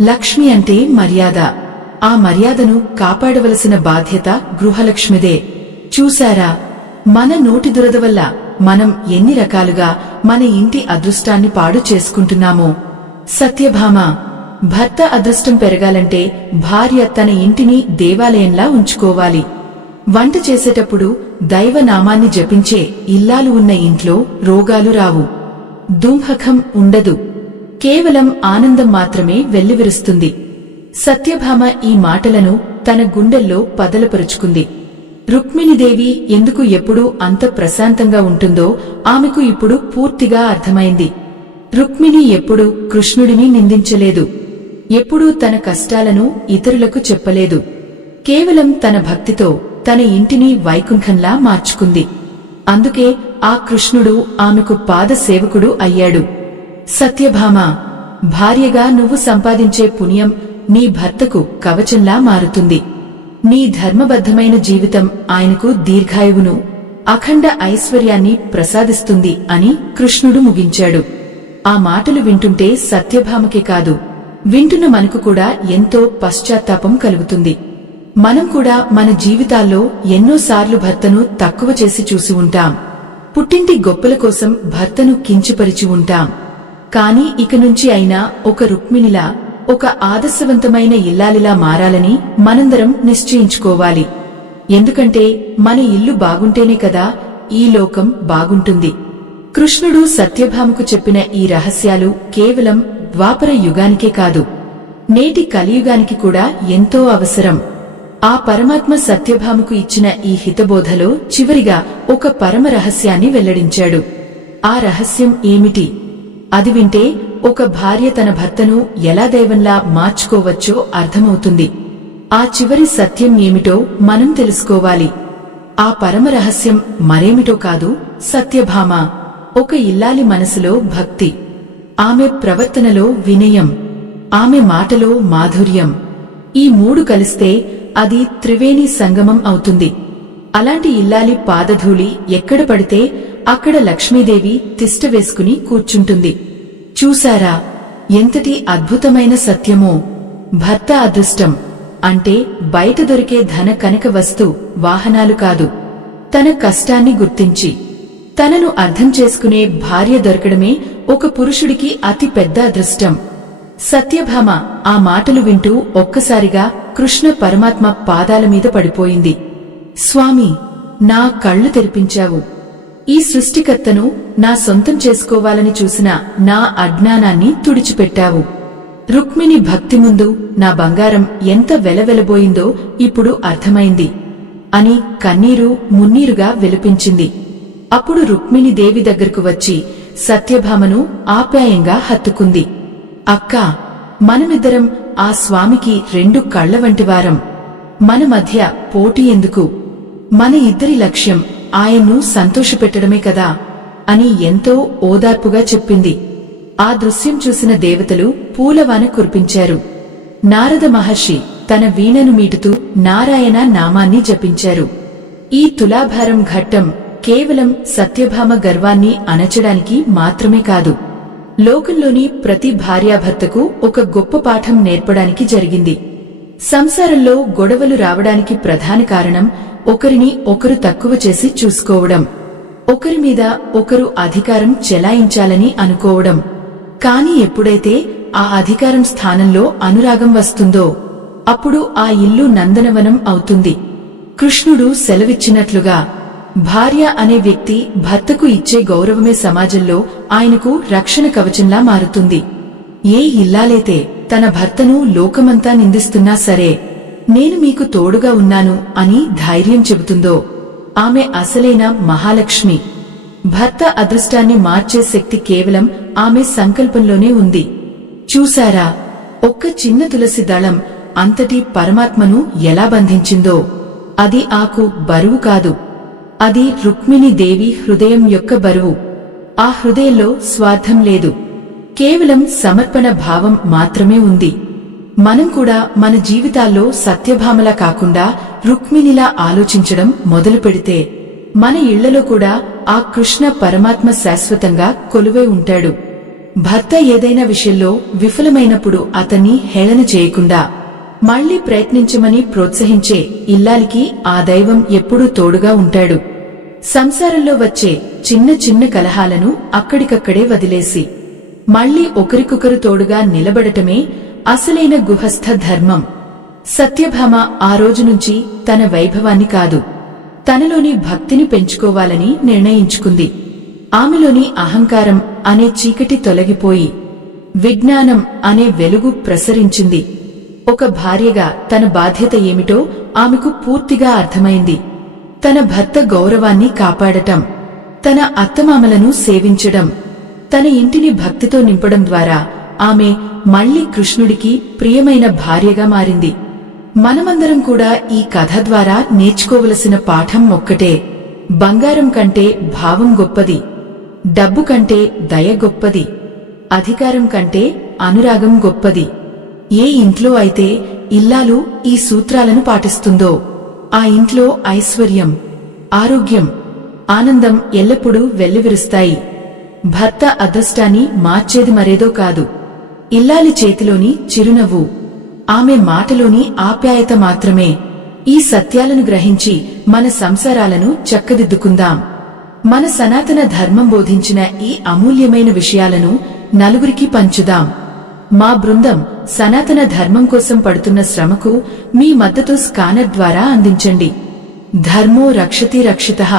లక్ష్మి అంటే మర్యాద. ఆ మర్యాదను కాపాడవలసిన బాధ్యత గృహలక్ష్మిదే. చూశారా, మన నోటి దురద వల్ల మనం ఎన్ని రకాలుగా మన ఇంటి అదృష్టాన్ని పాడు చేసుకుంటున్నామో. సత్యభామ, భర్త అదృష్టం పెరగాలంటే భార్య తన ఇంటిని దేవాలయంలా ఉంచుకోవాలి. వంట చేసేటప్పుడు దైవనామాన్ని జపించే ఇల్లాలు ఉన్న ఇంట్లో రోగాలు రావు, దుంహకం ఉండదు, కేవలం ఆనందం మాత్రమే వెల్లివిరుస్తుంది. సత్యభామ ఈ మాటలను తన గుండెల్లో పదలపరుచుకుంది. రుక్మిణీదేవి ఎందుకు ఎప్పుడూ అంత ప్రశాంతంగా ఉంటుందో ఆమెకు ఇప్పుడు పూర్తిగా అర్థమైంది. రుక్మిణి ఎప్పుడూ కృష్ణుడిని నిందించలేదు, ఎప్పుడూ తన కష్టాలను ఇతరులకు చెప్పలేదు. కేవలం తన భక్తితో తన ఇంటిని వైకుంఠంలా మార్చుకుంది. అందుకే ఆ కృష్ణుడు ఆమెకు పాదసేవకుడు అయ్యాడు. సత్యభామ, భార్యగా నువ్వు సంపాదించే పుణ్యం నీ భర్తకు కవచంలా మారుతుంది. నీ ధర్మబద్ధమైన జీవితం ఆయనకు దీర్ఘాయువును, అఖండ ఐశ్వర్యాన్ని ప్రసాదిస్తుంది అని కృష్ణుడు ముగించాడు. ఆ మాటలు వింటుంటే సత్యభామకే కాదు, వింటున్న మనకు కూడా ఎంతో పశ్చాత్తాపం కలుగుతుంది. మనం కూడా మన జీవితాల్లో ఎన్నోసార్లు భర్తను తక్కువ చేసి చూసి ఉంటాం. పుట్టింటి గొప్పల కోసం భర్తను కించపరిచి ఉంటాం. కాని ఇక నుంచి అయినా ఒక రుక్మిణిలా, ఒక ఆదర్శవంతమైన ఇల్లాలిలా మారాలని మనందరం నిశ్చయించుకోవాలి. ఎందుకంటే మన ఇల్లు బాగుంటేనే కదా ఈ లోకం బాగుంటుంది. కృష్ణుడు సత్యభామకు చెప్పిన ఈ రహస్యాలు కేవలం ద్వాపర యుగానికే కాదు, నేటి కలియుగానికి కూడా ఎంతో అవసరం. ఆ పరమాత్మ సత్యభామకు ఇచ్చిన ఈ హితబోధలో చివరిగా ఒక పరమ రహస్యాన్ని వెల్లడించాడు. ఆ రహస్యం ఏమిటి? అది వింటే ఒక భార్య తన భర్తను ఎలా దైవంలా మార్చుకోవచ్చో అర్థమవుతుంది. ఆ చివరి సత్యం ఏమిటో మనం తెలుసుకోవాలి. ఆ పరమ రహస్యం మరేమిటో కాదు, సత్యభామ ఒక ఇల్లాలి మనసులో భక్తి, ఆమె ప్రవర్తనలో వినయం, ఆమె మాటలో మాధుర్యం. ఈ మూడు కలిస్తే అది త్రివేణి సంగమం అవుతుంది. అలాంటి ఇల్లాలి పాదధూళి ఎక్కడ పడితే అక్కడ లక్ష్మీదేవి తిష్ట వేసుకుని కూర్చుంటుంది. చూశారా ఎంతటి అద్భుతమైన సత్యమో! భర్త అదృష్టం అంటే బయట దొరికే ధన కనక వస్తు వాహనాలు కాదు, తన కష్టాన్ని గుర్తించి తనను అర్థం చేసుకునే భార్య దొరకడమే ఒక పురుషుడికి అతి పెద్ద అదృష్టం. సత్యభామ ఆ మాటలు వింటూ ఒక్కసారిగా కృష్ణ పరమాత్మ పాదాల మీద పడిపోయింది. స్వామి, నా కళ్ళు తెరిపించావు. ఈ సృష్టికర్తను నా సొంతం చేసుకోవాలని చూసిన నా అజ్ఞానాన్ని తుడిచిపెట్టావు. రుక్మిణి భక్తి ముందు నా బంగారం ఎంత వెలవెలబోయిందో ఇప్పుడు అర్థమైంది అని కన్నీరు మున్నీరుగా విలపించింది. అప్పుడు రుక్మిణి దేవి దగ్గరకు వచ్చి సత్యభామను ఆప్యాయంగా హత్తుకుంది. అక్కా, మనమిద్దరం ఆ స్వామికి రెండు కళ్ల వంటివారం. మన మధ్య పోటీ ఎందుకు? మన ఇద్దరి లక్ష్యం ఆయన్ను సంతోషపెట్టడమే కదా అని ఎంతో ఓదార్పుగా చెప్పింది. ఆ దృశ్యం చూసిన దేవతలు పూలవాన కురిపించారు. నారద మహర్షి తన వీణను మీటుతూ నారాయణ నామాన్ని జపించారు. ఈ తులాభారం ఘట్టం కేవలం సత్యభామ గర్వాన్ని అణచడానికి మాత్రమే కాదు, లోకంలోని ప్రతి భార్యాభర్తకు ఒక గొప్ప పాఠం నేర్పడానికి జరిగింది. సంసారంలో గొడవలు రావడానికి ప్రధాన కారణం ఒకరిని ఒకరు తక్కువ చేసి చూసుకోవడం, ఒకరి మీద ఒకరు అధికారం చెలాయించాలని అనుకోవడం. కాని ఎప్పుడైతే ఆ అధికారం స్థానంలో అనురాగం వస్తుందో అప్పుడు ఆ ఇల్లు నందనవనం అవుతుంది. కృష్ణుడు సెలవిచ్చినట్లుగా భార్య అనే వ్యక్తి భర్తకు ఇచ్చే గౌరవమే సమాజంలో ఆయనకు రక్షణ కవచంలా మారుతుంది. ఏ ఇల్లాలైతే తన భర్తను లోకమంతా నిందిస్తున్నా సరే నేను మీకు తోడుగా ఉన్నాను అని ధైర్యం చెబుతుందో ఆమె అసలైన మహాలక్ష్మి. భర్త అదృష్టాన్ని మార్చే శక్తి కేవలం ఆమె సంకల్పంలోనే ఉంది. చూశారా, ఒక్క చిన్న తులసి దళం అంతటి పరమాత్మను ఎలా బంధించిందో! అది ఆకు బరువు కాదు, అది రుక్మిణి దేవి హృదయం యొక్క బరువు. ఆ హృదయంలో స్వార్థం లేదు, కేవలం సమర్పణ భావం మాత్రమే ఉంది. మనం కూడా మన జీవితాల్లో సత్యభామలా కాకుండా రుక్మిణిలా ఆలోచించడం మొదలు పెడితే మన ఇళ్లలో కూడా ఆ కృష్ణ పరమాత్మ శాశ్వతంగా కొలువై ఉంటాడు. భర్త ఏదైనా విషయంలో విఫలమైనప్పుడు అతన్ని హేళన చేయకుండా మళ్లీ ప్రయత్నించమని ప్రోత్సహించే ఇల్లాలికి ఆ దైవం ఎప్పుడూ తోడుగా ఉంటాడు. సంసారంలో వచ్చే చిన్న చిన్న కలహాలను అక్కడికక్కడే వదిలేసి మళ్లీ ఒకరికొకరు తోడుగా నిలబడటమే అసలైన గుహస్థ ధర్మం. సత్యభామ ఆ రోజు నుంచి తన వైభవాన్ని కాదు, తనలోని భక్తిని పెంచుకోవాలని నిర్ణయించుకుంది. ఆమెలోని అహంకారం అనే చీకటి తొలగిపోయి విజ్ఞానం అనే వెలుగు ప్రసరించింది. ఒక భార్యగా తన బాధ్యత ఏమిటో ఆమెకు పూర్తిగా అర్థమైంది. తన భర్త గౌరవాన్ని కాపాడటం, తన అత్తమామలను సేవించడం, తన ఇంటిని భక్తితో నింపడం ద్వారా ఆమె మళ్లీ కృష్ణుడికి ప్రియమైన భార్యగా మారింది. మనమందరం కూడా ఈ కథ ద్వారా నేర్చుకోవలసిన పాఠం ఒక్కటే: బంగారం కంటే భావం గొప్పది, డబ్బు కంటే దయ గొప్పది, అధికారం కంటే అనురాగం గొప్పది. ఏ ఇంట్లో అయితే ఇల్లాలు ఈ సూత్రాలను పాటిస్తుందో ఆ ఇంట్లో ఐశ్వర్యం, ఆరోగ్యం, ఆనందం ఎల్లప్పుడూ వెల్లివిరుస్తాయి. భర్త అదృష్టాన్ని మార్చేది మరేదో కాదు, ఇల్లాలి చేతిలోని చిరునవ్వు, ఆమె మాటలోని ఆప్యాయత మాత్రమే. ఈ సత్యాలను గ్రహించి మన సంసారాలను చక్కదిద్దుకుందాం. మన సనాతన ధర్మం బోధించిన ఈ అమూల్యమైన విషయాలను నలుగురికి పంచుదాం. మా బృందం సనాతన ధర్మం కోసం పడుతున్న శ్రమకు మీ మద్దతు స్కానర్ ద్వారా అందించండి. ధర్మో రక్షతి రక్షితః.